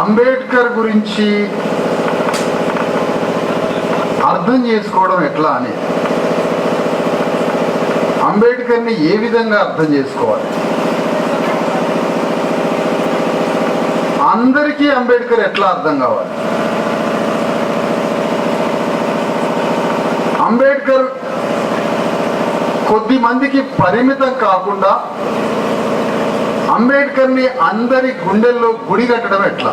అంబేద్కర్ గురించి అర్థం చేసుకోవడం ఎట్లా అని, అంబేద్కర్ని ఏ విధంగా అర్థం చేసుకోవాలి? అందరికీ అంబేద్కర్ ఎట్లా అర్థం కావాలి? అంబేద్కర్ కొద్ది మందికి పరిమితం కాకుండా అంబేద్కర్ని అందరి గుండెల్లో గుడి కట్టడం ఎట్లా?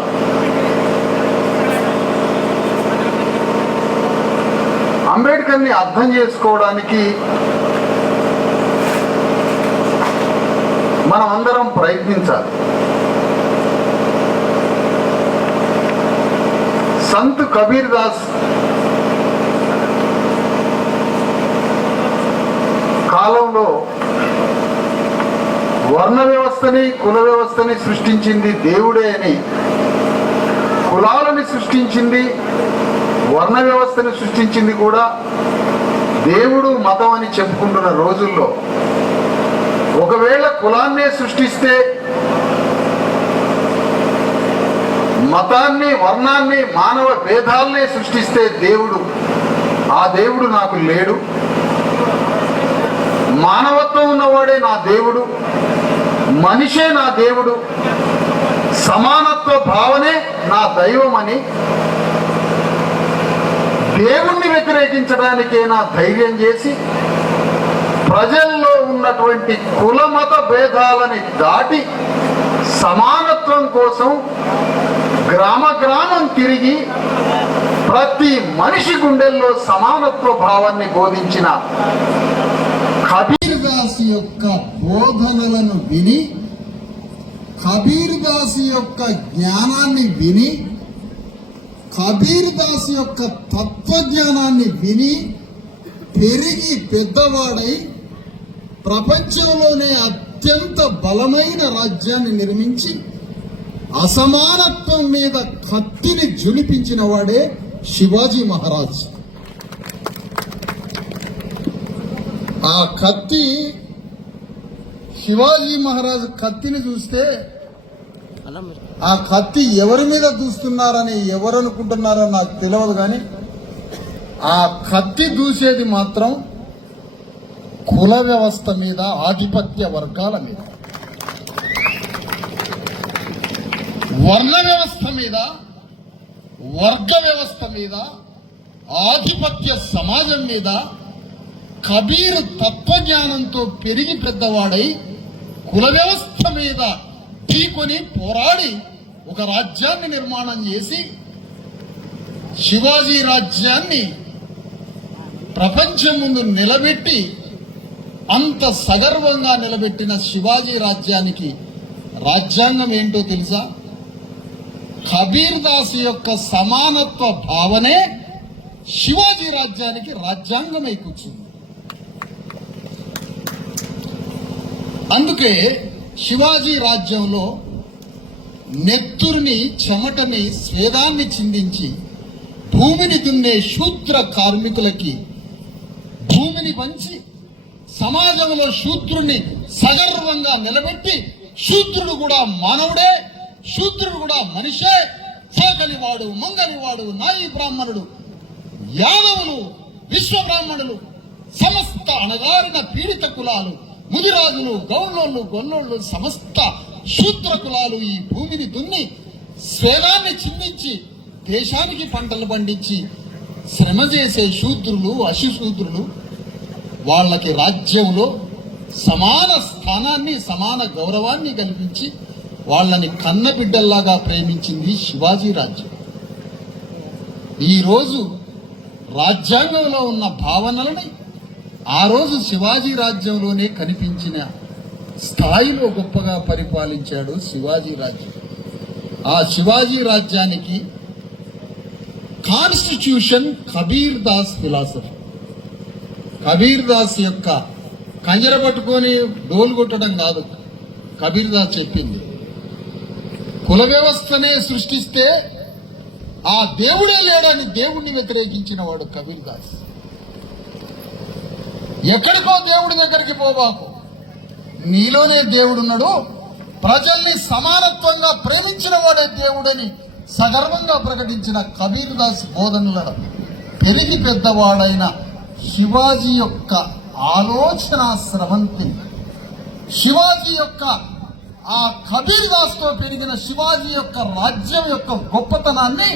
అంబేద్కర్ని అర్థం చేసుకోవడానికి మనం అందరం ప్రయత్నించాలి. సంత్ కబీర్ దాస్ కాలంలో వర్ణ వ్యవస్థని, కుల వ్యవస్థని సృష్టించింది దేవుడే అని, కులాలని సృష్టించింది, వర్ణ వ్యవస్థని సృష్టించింది కూడా దేవుడు, మతం అని చెప్పుకుంటున్న రోజుల్లో ఒకవేళ కులాన్నే సృష్టిస్తే, మతాన్ని, వర్ణాన్ని, మానవ భేదాలనే సృష్టిస్తే దేవుడు, ఆ దేవుడు నాకు లేడు, మానవత్వం ఉన్నవాడే నా దేవుడు, మనిషే నా దేవుడు, సమానత్వ భావనే నా దైవం అని దేవుణ్ణి వ్యతిరేకించడానికే నా ధైర్యం చేసి ప్రజల్లో ఉన్నటువంటి కుల మత భేదాలని దాటి సమానత్వం కోసం గ్రామ గ్రామం తిరిగి ప్రతి మనిషి గుండెల్లో సమానత్వ భావాన్ని బోధించిన కబీర్ దాస్ యొక్క బోధనలను విని, కబీర్ దాస్ యొక్క జ్ఞానాన్ని విని, కబీర్ దాస్ యొక్క తత్వజ్ఞానాన్ని విని పెరిగి పెద్దవాడై ప్రపంచంలోనే అత్యంత బలమైన రాజ్యాన్ని నిర్మించి అసమానత్వం మీద కత్తిని జులిపించిన వాడే శివాజీ మహారాజ్. ఆ కత్తి, శివాజీ మహారాజ్ కత్తిని చూస్తే ఆ కత్తి ఎవరి మీద దూస్తున్నారని ఎవరు అనుకుంటున్నారో నాకు తెలియదు, కానీ ఆ కత్తి దూసేది మాత్రం కుల వ్యవస్థ మీద, ఆధిపత్య వర్గాల మీద, వర్ణ వ్యవస్థ మీద, వర్గ వ్యవస్థ మీద, ఆధిపత్య సమాజం మీద. కబీర్ తత్వజ్ఞానంతో పెరిగి పెద్దవాడై కుల వ్యవస్థ మీద ఢీకొని పోరాడి ఒక రాజ్యాన్ని నిర్మాణం చేసి శివాజీ రాజ్యాన్ని ప్రపంచం ముందు నిలబెట్టి, అంత సగర్వంగా నిలబెట్టిన శివాజీ రాజ్యానికి రాజ్యాంగం ఏంటో తెలుసా? కబీర్ దాస్ యొక్క సమానత్వ భావనే శివాజీ రాజ్యానికి రాజ్యాంగమై కూర్చుంది. అందుకే శివాజీ రాజ్యంలో నెత్తురిని, చెమటని, స్వేదాన్ని చిందించి భూమిని దున్నే శూద్ర కార్మికులకి భూమిని పంచి సమాజంలో శూద్రుని సగర్వంగా నిలబెట్టి, శూద్రుడు కూడా మానవుడే, శూద్రుడు కూడా మనిషే, చేకలివాడు, మంగలివాడు, నాయి బ్రాహ్మణుడు, యాదవులు, విశ్వ బ్రాహ్మణులు, సమస్త అణగారిన పీడిత కులాలు, ముదిరాజులు, గౌళ్ళోళ్ళు, గొల్లోళ్ళు, సమస్త శూద్ర కులాలు ఈ భూమిని దున్ని స్వేదాన్ని చిందించి దేశానికి పంటలు పండించి శ్రమ చేసే శూద్రులు, అశుశూద్రులు, వాళ్ళకి రాజ్యంలో సమాన స్థానాన్ని, సమాన గౌరవాన్ని కల్పించి వాళ్ళని కన్నబిడ్డల్లాగా ప్రేమించింది శివాజీ రాజ్యం. ఈరోజు రాజ్యాంగంలో ఉన్న భావనలని ఆ రోజు శివాజీ రాజ్యంలోనే కనిపించిన స్థాయిలో గొప్పగా పరిపాలించాడు శివాజీ రాజ్యం. ఆ శివాజీ రాజ్యానికి కాన్స్టిట్యూషన్ కబీర్ దాస్ ఫిలాసఫీ. కబీర్ దాస్ యొక్క కంజర పట్టుకొని డోలు కొట్టడం కాదు కబీర్ దాస్ చెప్పింది. కుల వ్యవస్థనే సృష్టిస్తే ఆ దేవుడే లేడని దేవుణ్ణి వ్యతిరేకించిన వాడు కబీర్ దాస్. ఎక్కడికో దేవుడి దగ్గరికి పోబాకు, నీలోనే దేవుడున్నాడు, ప్రజల్ని సమానత్వంగా ప్రేమించిన వాడే దేవుడని సగర్వంగా ప్రకటించిన కబీర్ దాస్ బోధనలను పెరిగి పెద్దవాడైన శివాజీ యొక్క ఆలోచన స్రవంతిని, శివాజీ యొక్క ఆ కబీర్ దాస్ తో పెరిగిన శివాజీ యొక్క రాజ్యం యొక్క గొప్పతనాన్ని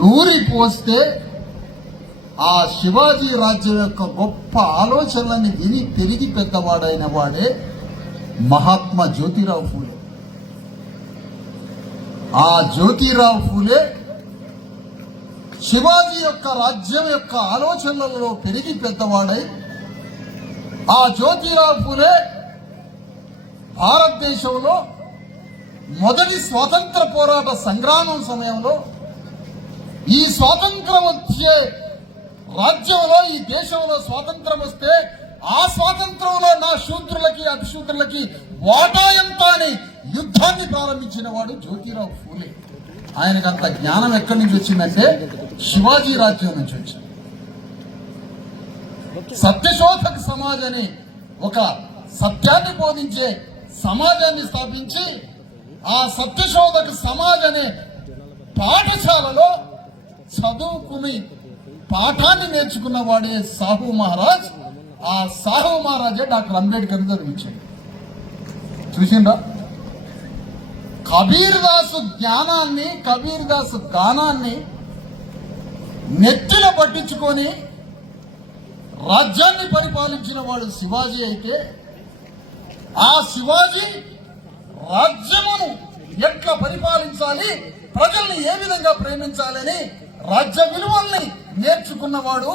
నూరి పోస్తే ఆ శివాజీ రాజ్యం యొక్క గొప్ప ఆలోచనలని విని పెరిగి పెద్దవాడైన వాడే మహాత్మా జ్యోతిరావు ఫూలే. ఆ జ్యోతిరావు ఫూలే శివాజీ యొక్క రాజ్యం యొక్క ఆలోచనలలో పెరిగి పెద్దవాడై, ఆ జ్యోతిరావు ఫూలే భారతదేశంలో మొదటి స్వాతంత్ర పోరాట సంగ్రామం సమయంలో ఈ స్వాతంత్రం వచ్చే రాజ్యంలో, ఈ దేశంలో స్వాతంత్రం వస్తే ఆ స్వాతంత్రంలో నా శూద్రులకి అతిశూద్రులకి వాటా ఎంత అని యుద్ధాన్ని ప్రారంభించిన వాడు జ్యోతిరావు ఫూలే. ఆయనకు అంత జ్ఞానం ఎక్కడి నుంచి వచ్చిందంటే శివాజీ రాజ్యం నుంచి వచ్చింది. సత్యశోధక సమాజ్ అని ఒక సత్యాన్ని బోధించే సమాజాన్ని స్థాపించి ఆ సత్యశోధక సమాజ్ అనే పాఠశాలలో చదువుకుని పాఠాన్ని నేర్చుకున్న వాడే సాహు మహారాజ్. ఆ సాహు మహారాజే డాక్టర్ అంబేద్కర్ చదివించాడు. చూసిండ్రా? కబీర్ దాసు జ్ఞానాన్ని, కబీర్ దాసు గానాన్ని నెత్తిన పట్టించుకొని రాజ్యాన్ని పరిపాలించిన వాడు శివాజీ అయితే, ఆ శివాజీ రాజ్యమును ఎట్లా పరిపాలించాలి, ప్రజల్ని ఏ విధంగా ప్రేమించాలని రాజ్య విలువల్ని నేర్చుకున్నవాడు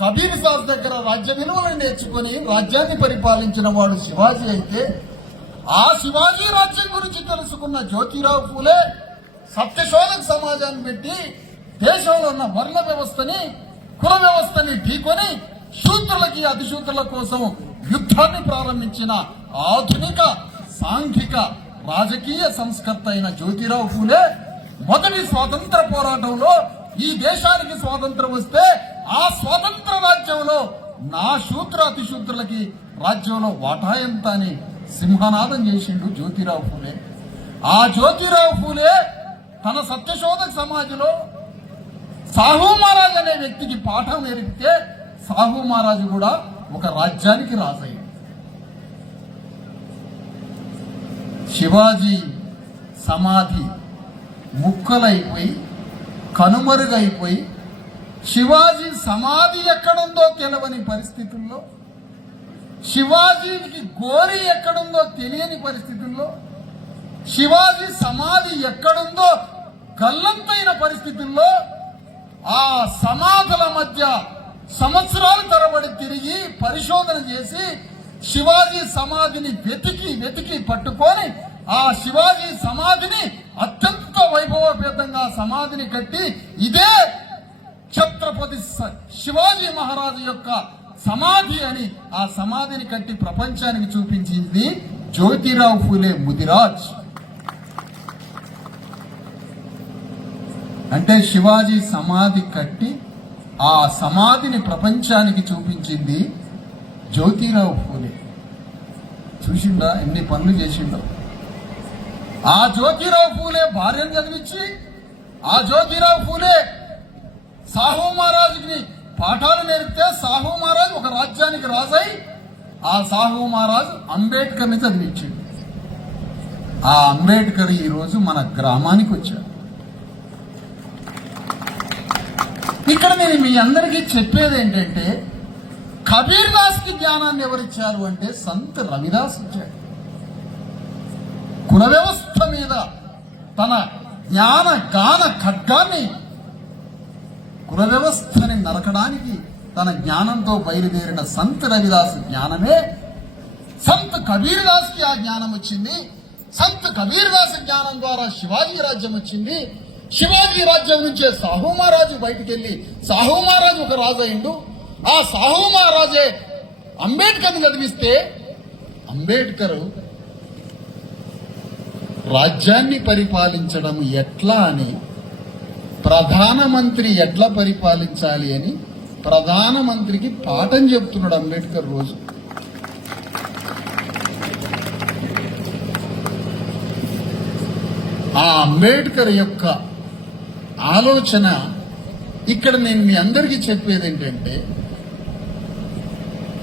కబీర్ దాస్ దగ్గర రాజ్య విలువలను నేర్చుకుని రాజ్యాన్ని పరిపాలించిన వాడు శివాజీ అయితే, ఆ శివాజీ రాజ్యం గురించి తెలుసుకున్న జ్యోతిరావు ఫూలే సత్యశోధక సమాజాన్ని పెట్టి దేశంలో ఉన్న వర్ణ వ్యవస్థని, కుల వ్యవస్థని ఢీకొని శూద్రులకి అతిశూద్రుల కోసం యుద్ధాన్ని ప్రారంభించిన ఆధునిక సాంఘిక రాజకీయ సంస్కర్త అయిన జ్యోతిరావు ఫూలే మొదటి స్వాతంత్ర పోరాటంలో ఈ దేశానికి స్వాతంత్రం వస్తే ఆ స్వాతంత్ర రాజ్యంలో నా శూద్ర అతిశూద్రులకి రాజ్యంలో వాటా ఎంత అని సింహనాదం చేసిండు జ్యోతిరావు ఫూలే. ఆ జ్యోతిరావు ఫూలే తన సత్యశోధక సమాజంలో సాహు మహారాజ్ అనే వ్యక్తికి పాఠం నేర్పితే సాహు మహారాజు కూడా ఒక రాజ్యానికి రాజయ్యాడు. శివాజీ సమాధి ముక్కలైపోయి కనుమరుగైపోయి శివాజీ సమాధి ఎక్కడుందో తెలవని పరిస్థితుల్లో, శివాజీకి గోరి ఎక్కడుందో తెలియని పరిస్థితుల్లో, శివాజీ సమాధి ఎక్కడుందో గల్లంతైన పరిస్థితుల్లో ఆ సమాధుల మధ్య సంవత్సరాల తరబడి తిరిగి పరిశోధన చేసి శివాజీ సమాధిని వెతికి పట్టుకొని ఆ శివాజీ సమాధిని అత్యంత వైభవపేతంగా సమాధిని కట్టి ఇదే ఛత్రపతి శివాజీ మహారాజు యొక్క సమాధి అని ఆ సమాధిని కట్టి ప్రపంచానికి చూపించింది జ్యోతిరావు ఫూలే ముదిరాజ్. అంటే శివాజీ సమాధి కట్టి ఆ సమాధిని ప్రపంచానికి చూపించింది జ్యోతిరావు ఫూలే. చూసిండా ఎన్ని పనులు చేసిండో. ఆ జ్యోతిరావు ఫూలే భార్యను చదివించి, ఆ జ్యోతిరావు ఫూలే సాహు మహారాజుకి పాఠాలు నేర్పితే సాహు మహారాజు ఒక రాజ్యానికి రాజై ఆ సాహు మహారాజు అంబేద్కర్ని చదివించాడు. ఆ అంబేద్కర్ ఈ రోజు మన గ్రామానికి వచ్చాడు. ఇక్కడ నేను మీ అందరికీ చెప్పేది ఏంటంటే, కబీర్ దాస్ కి జ్ఞానాన్ని ఎవరిచ్చారు అంటే సంత్ రవిదాస్ ఇచ్చాడు. కుల వ్యవస్థ మీద తన జ్ఞాన గాన ఖడ్గాన్ని, కుల వ్యవస్థని నరకడానికి తన జ్ఞానంతో బయలుదేరిన సంత్ రవిదాస్ జ్ఞానమే సంత్ కబీర్ దాస్ కి ఆ జ్ఞానం వచ్చింది. సంత్ కబీర్ దాస్ జ్ఞానం ద్వారా శివాజీ రాజ్యం వచ్చింది. శివాజీ రాజ్యం నుంచే సాహు మహారాజు బయటికి వెళ్ళి సాహు మహారాజు ఒక రాజు అయిండు. ఆ సాహు మహారాజే అంబేద్కర్ని చదివిస్తే అంబేద్కర్ రాజ్యాన్ని పరిపాలించడం ఎట్లా అని, ప్రధానమంత్రి ఎట్లా పరిపాలించాలి అని ప్రధానమంత్రికి పాఠం చెప్తున్నాడు అంబేద్కర్ రోజు. ఆ అంబేద్కర్ యొక్క ఆలోచన ఇక్కడ నేను మీ అందరికీ చెప్పేది ఏంటంటే,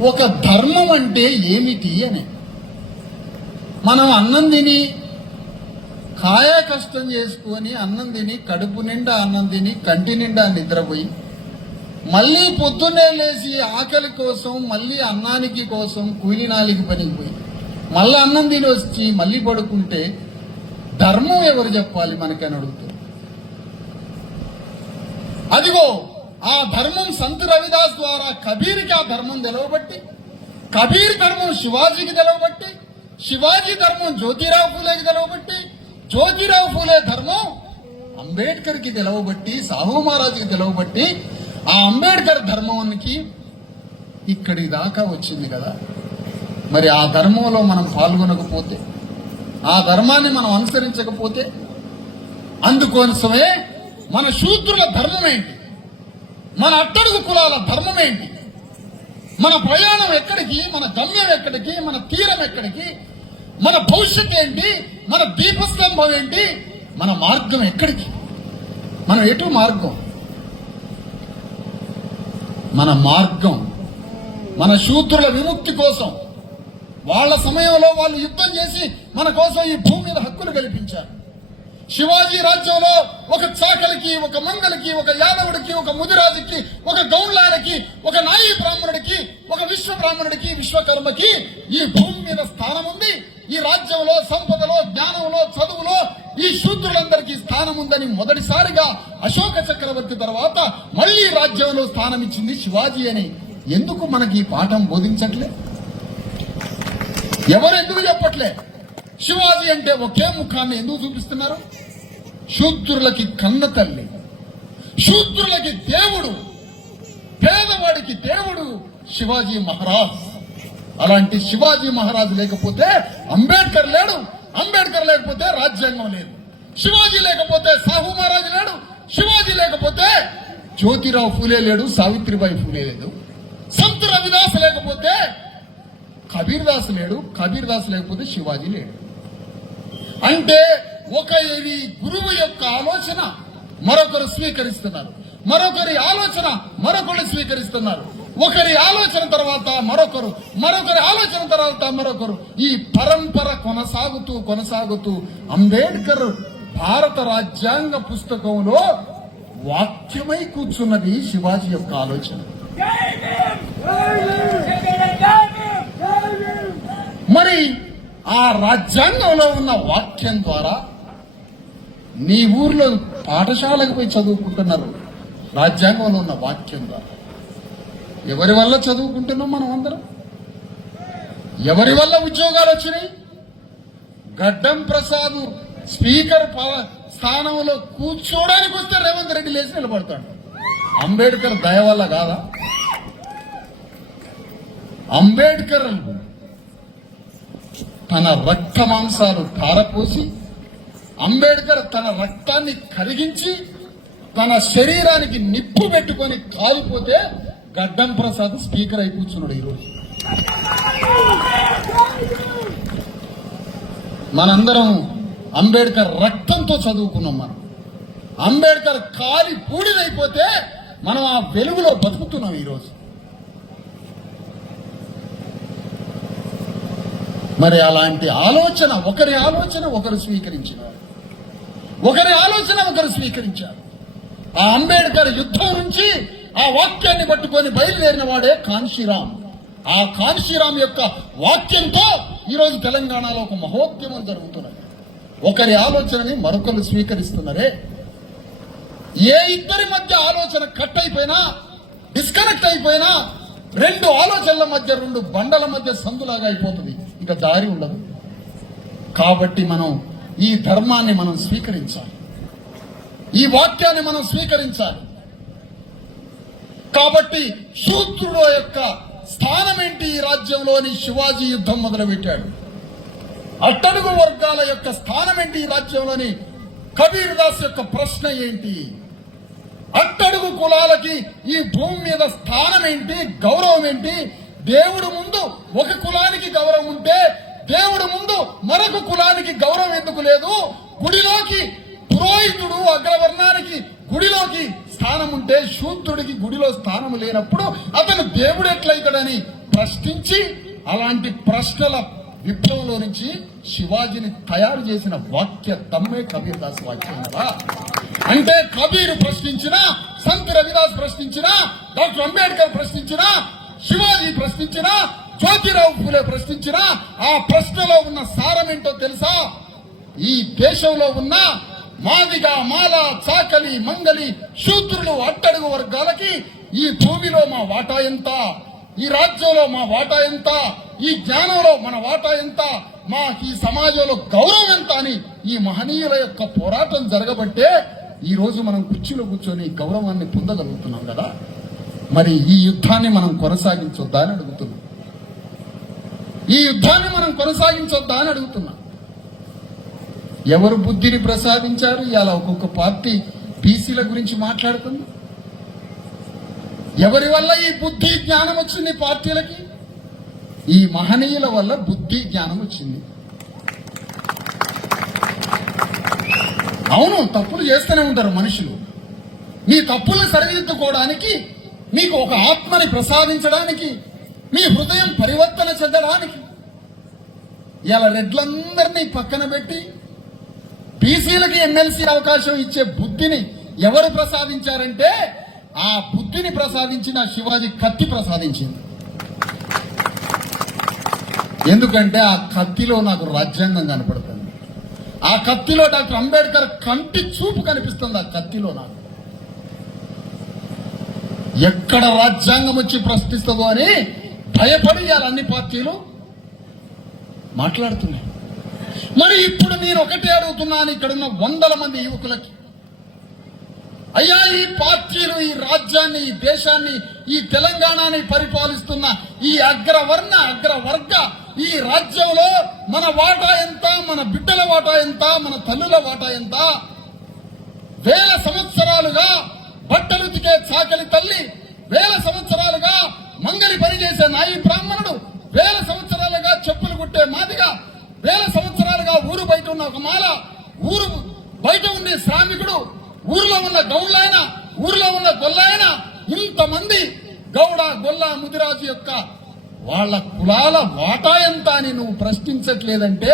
ఒక ధర్మం అంటే ఏమిటి అని. మనం అన్నం తిని కాయా కష్టం చేసుకొని అన్నం తిని కడుపు నిండా అన్నం తిని కంటి నిండా నిద్రపోయి మళ్ళీ పొద్దున్నే లేచి ఆకలి కోసం మళ్ళీ అన్నానికి కోసం కూలినాలికి పనికిపోయి మళ్ళీ అన్నం తిని వచ్చి మళ్ళీ పడుకుంటే ధర్మం ఎవరు చెప్పాలి మనకని అడుగుతుంది. అదిగో ఆ ధర్మం సంత్ రవిదాస్ ద్వారా కబీర్కి ఆ ధర్మం తెలవబట్టి, కబీర్ ధర్మం శివాజీకి తెలవబట్టి, శివాజీ ధర్మం జ్యోతిరావు ఫూలేకి తెలవబట్టి, జ్యోతిరావు ఫూలే ధర్మం అంబేద్కర్కి తెలవబట్టి, సాహు మహారాజుకి తెలవబట్టి, ఆ అంబేద్కర్ ధర్మానికి ఇక్కడి దాకా వచ్చింది కదా. మరి ఆ ధర్మంలో మనం పాల్గొనకపోతే, ఆ ధర్మాన్ని మనం అనుసరించకపోతే, అందుకోసమే మన శూద్రుల ధర్మం ఏంటి, మన అట్టడుగు కులాల ధర్మం ఏంటి, మన ప్రయాణం ఎక్కడికి, మన గమ్యం ఎక్కడికి, మన తీరం ఎక్కడికి, మన భవిష్యత్ ఏంటి, మన దీపస్తంభం ఏంటి, మన మార్గం ఎక్కడికి, మనం ఎటు మార్గం, మన మార్గం మన శూద్రుల విముక్తి కోసం. వాళ్ళ సమయంలో వాళ్ళు యుద్ధం చేసి మన కోసం ఈ భూమి మీద హక్కులు కల్పించారు. శివాజీ రాజ్యంలో ఒక చాకలికి, ఒక మంగలికి, ఒక యాదవుడికి, ఒక ముదిరాజుకి, ఒక గౌండ్లానికి, ఒక నాయి బ్రాహ్మణుడికి, ఒక విశ్వ బ్రాహ్మణుడికి, విశ్వకర్మకి ఈ భూమి మీద స్థానం ఉంది. ఈ రాజ్యంలో సంపదలో, జ్ఞానంలో, చదువులో ఈ శూద్రులందరికీ స్థానం ఉందని మొదటిసారిగా అశోక చక్రవర్తి తర్వాత మళ్లీ రాజ్యంలో స్థానం ఇచ్చింది శివాజీ అని ఎందుకు మనకి ఈ పాఠం బోధించట్లే? ఎవరు ఎందుకు చెప్పట్లే? శివాజీ అంటే ఒకే ముఖాన్ని ఎందుకు చూపిస్తున్నారు? శూద్రులకి కన్న తల్లి, శూద్రులకి దేవుడు, పేదవాడికి దేవుడు శివాజీ మహారాజ్. అలాంటి శివాజీ మహారాజ్ లేకపోతే అంబేద్కర్ లేడు, అంబేద్కర్ లేకపోతే రాజ్యాంగం లేదు, శివాజీ లేకపోతే సాహు మహారాజ్ లేడు, శివాజీ లేకపోతే జ్యోతిరావు ఫూలే లేడు, సావిత్రిబాయి ఫూలే లేదు, సంత్ రవిదాస్ లేకపోతే కబీర్ దాస్ లేడు, కబీర్ దాస్ లేకపోతే శివాజీ లేడు. అంటే ఒకరి గురువు యొక్క ఆలోచన మరొకరు స్వీకరిస్తున్నారు, మరొకరి ఆలోచన మరొకరు స్వీకరిస్తున్నారు, ఒకరి ఆలోచన తర్వాత మరొకరు, మరొకరి ఆలోచన తర్వాత మరొకరు, ఈ పరంపర కొనసాగుతూ కొనసాగుతూ అంబేద్కర్ భారత రాజ్యాంగ పుస్తకంలో వాక్యమై కూర్చున్నది శివాజీ యొక్క ఆలోచన. మరి ఆ రాజ్యాంగంలో ఉన్న వాక్యం ద్వారా నీ ఊర్లో పాఠశాలకు పోయి చదువుకుంటున్నారు. రాజ్యాంగంలో ఉన్న వాక్యం ద్వారా ఎవరి వల్ల చదువుకుంటున్నాం మనం అందరం? ఎవరి వల్ల ఉద్యోగాలు వచ్చినాయి? గడ్డం ప్రసాద్ స్పీకర్ స్థానంలో కూర్చోడానికి వస్తే రేవంత్ రెడ్డి లేచి నిలబడతాడు. అంబేద్కర్ దయ వల్ల కాదా? అంబేద్కర్ తన రక్త మాంసాలు ధారపోసి, అంబేద్కర్ తన రక్తాన్ని కరిగించి తన శరీరానికి నిప్పు పెట్టుకొని కాలిపోతే గడ్డం ప్రసాద్ స్పీకర్ అయి కూర్చున్నాడు. ఈరోజు మనందరం అంబేద్కర్ రక్తంతో చదువుకున్నాం. మనం అంబేద్కర్ కాలి బూడిదైపోతే మనం ఆ వెలుగులో బతుకుతున్నాం. ఈరోజు మరి అలాంటి ఆలోచన, ఒకరి ఆలోచన ఒకరు స్వీకరించినారు, ఒకరి ఆలోచన ఒకరు స్వీకరించారు. ఆ అంబేద్కర్ యుద్ధం నుంచి ఆ వాక్యాన్ని పట్టుకొని బయలుదేరిన వాడే కాన్షీరాం. ఆ కాన్షీరాం యొక్క వాక్యంతో ఈరోజు తెలంగాణలో ఒక మహోద్యమం జరుగుతున్నది. ఒకరి ఆలోచనని మరొకరు స్వీకరిస్తున్నారే. ఏ ఇద్దరి మధ్య ఆలోచన కట్ అయిపోయినా, డిస్కనెక్ట్ అయిపోయినా, రెండు ఆలోచనల మధ్య, రెండు బండల మధ్య సందులాగా అయిపోతుంది. ఇక దారి ఉండదు. కాబట్టి మనం ఈ ధర్మాన్ని మనం స్వీకరించాలి, ఈ వాక్యాన్ని మనం స్వీకరించాలి. కాబట్టి శూద్రుల యొక్క స్థానం ఏంటి ఈ రాజ్యంలోని? శివాజీ యుద్ధం మొదలుపెట్టాడు. అట్టడుగు వర్గాల యొక్క స్థానం ఏంటి ఈ రాజ్యంలోని? కబీర్ దాస్ యొక్క ప్రశ్న ఏంటి? అట్టడుగు కులాలకి ఈ భూమి మీద స్థానం ఏంటి, గౌరవం ఏంటి? దేవుడు ముందు ఒక కులానికి గౌరవం ఉంటే దేవుడు ముందు మరొక కులానికి గౌరవం ఎందుకు లేదు? గుడిలోకి పురోహితుడు అగ్రవర్ణానికి గుడిలోకి స్థానం ఉంటే శూద్రుడికి గుడిలో స్థానం లేనప్పుడు అతను దేవుడు ఎట్లయితాడని ప్రశ్నించి అలాంటి ప్రశ్నల విప్లవంలో నుంచి శివాజీని తయారు చేసిన వాక్య తమ్మే కబీర్ దాస్ వాక్యం కదా. అంటే కబీర్ ప్రశ్నించినా, సంత్ రవిదాస్ ప్రశ్నించినా, డాక్టర్ అంబేద్కర్ ప్రశ్నించినా, శివాజీ ప్రశ్నించినా, జ్యోతిరావు ఫూలే ప్రశ్నించినా ఆ ప్రశ్నలో ఉన్న సారం ఏంటో తెలుసా? ఈ దేశంలో ఉన్న మాదిగ, మాల, చాకలి, మంగలి, శూద్రులు, అట్టడుగు వర్గాలకి ఈ భూమిలో మా వాటా ఎంత, ఈ రాజ్యంలో మా వాటా ఎంత, ఈ జ్ఞానంలో మన వాటా ఎంత, మా ఈ సమాజంలో గౌరవం ఎంత అని ఈ మహనీయుల యొక్క పోరాటం జరగబట్టే ఈ రోజు మనం కుర్చీలో కూర్చొని గౌరవాన్ని పొందగలుగుతున్నాం కదా. మరి ఈ యుద్ధాన్ని మనం కొనసాగించొద్దా అని అడుగుతున్నాం. ఈ యుద్ధాన్ని మనం కొనసాగించొద్దా అని అడుగుతున్నాం. ఎవరు బుద్ధిని ప్రసాదించారు? ఇలా ఒక్కొక్క పార్టీ బీసీల గురించి మాట్లాడుతుంది. ఎవరి వల్ల ఈ బుద్ధి జ్ఞానం వచ్చింది పార్టీలకి? ఈ మహనీయుల వల్ల బుద్ధి జ్ఞానం వచ్చింది. అవును, తప్పులు చేస్తూనే ఉంటారు మనుషులు. మీ తప్పుల్ని సరిదిద్దుకోవడానికి, మీకు ఒక ఆత్మని ప్రసాదించడానికి, మీ హృదయం పరివర్తన చెందడానికి ఇలా రెడ్లందరినీ పక్కన పెట్టి బీసీలకి ఎమ్మెల్సీ అవకాశం ఇచ్చే బుద్ధిని ఎవరు ప్రసాదించారంటే ఆ బుద్ధిని ప్రసాదించిన శివాజీ కత్తి ప్రసాదించింది. ఎందుకంటే ఆ కత్తిలో నాకు రాజ్యాంగం కనపడుతుంది. ఆ కత్తిలో డాక్టర్ అంబేద్కర్ కంటి చూపు కనిపిస్తుంది. ఆ కత్తిలో నాకు ఎక్కడ రాజ్యాంగం వచ్చి ప్రశ్నిస్తుందో అని భయపడి అన్ని పార్టీలు మాట్లాడుతున్నాయి. మరి ఇప్పుడు నేను ఒకటే అడుగుతున్నాను ఇక్కడున్న వందల మంది యువకులకి, అయ్యా ఈ పార్టీలు ఈ రాజ్యాన్ని, ఈ దేశాన్ని, ఈ తెలంగాణని పరిపాలిస్తున్న ఈ అగ్రవర్ణ అగ్రవర్గ ఈ రాజ్యంలో మన వాటా ఎంత, మన బిడ్డల వాటా ఎంత, మన తల్లుల వాటా ఎంత? వేల సంవత్సరాలుగా బట్టలు ఉతికే చాకలి తల్లి, వేల సంవత్సరాలుగా మంగలి పనిచేసే నాయి బ్రాహ్మణుడు, వేల సంవత్సరాలుగా చెప్పులు కుట్టే మాదిగా, వేల సంవత్సరాలుగా ఊరు బయట ఉన్న ఒక మాల, ఊరు బయట ఉండే శ్రామికుడు, ఊర్లో ఉన్న గౌళ్ళైన, ఊర్లో ఉన్న గొల్లాయన, ఇంతమంది గౌడ, గొల్ల, ముదిరాజు యొక్క వాళ్ళ కులాల వాటా ఎంత అని నువ్వు ప్రశ్నించట్లేదంటే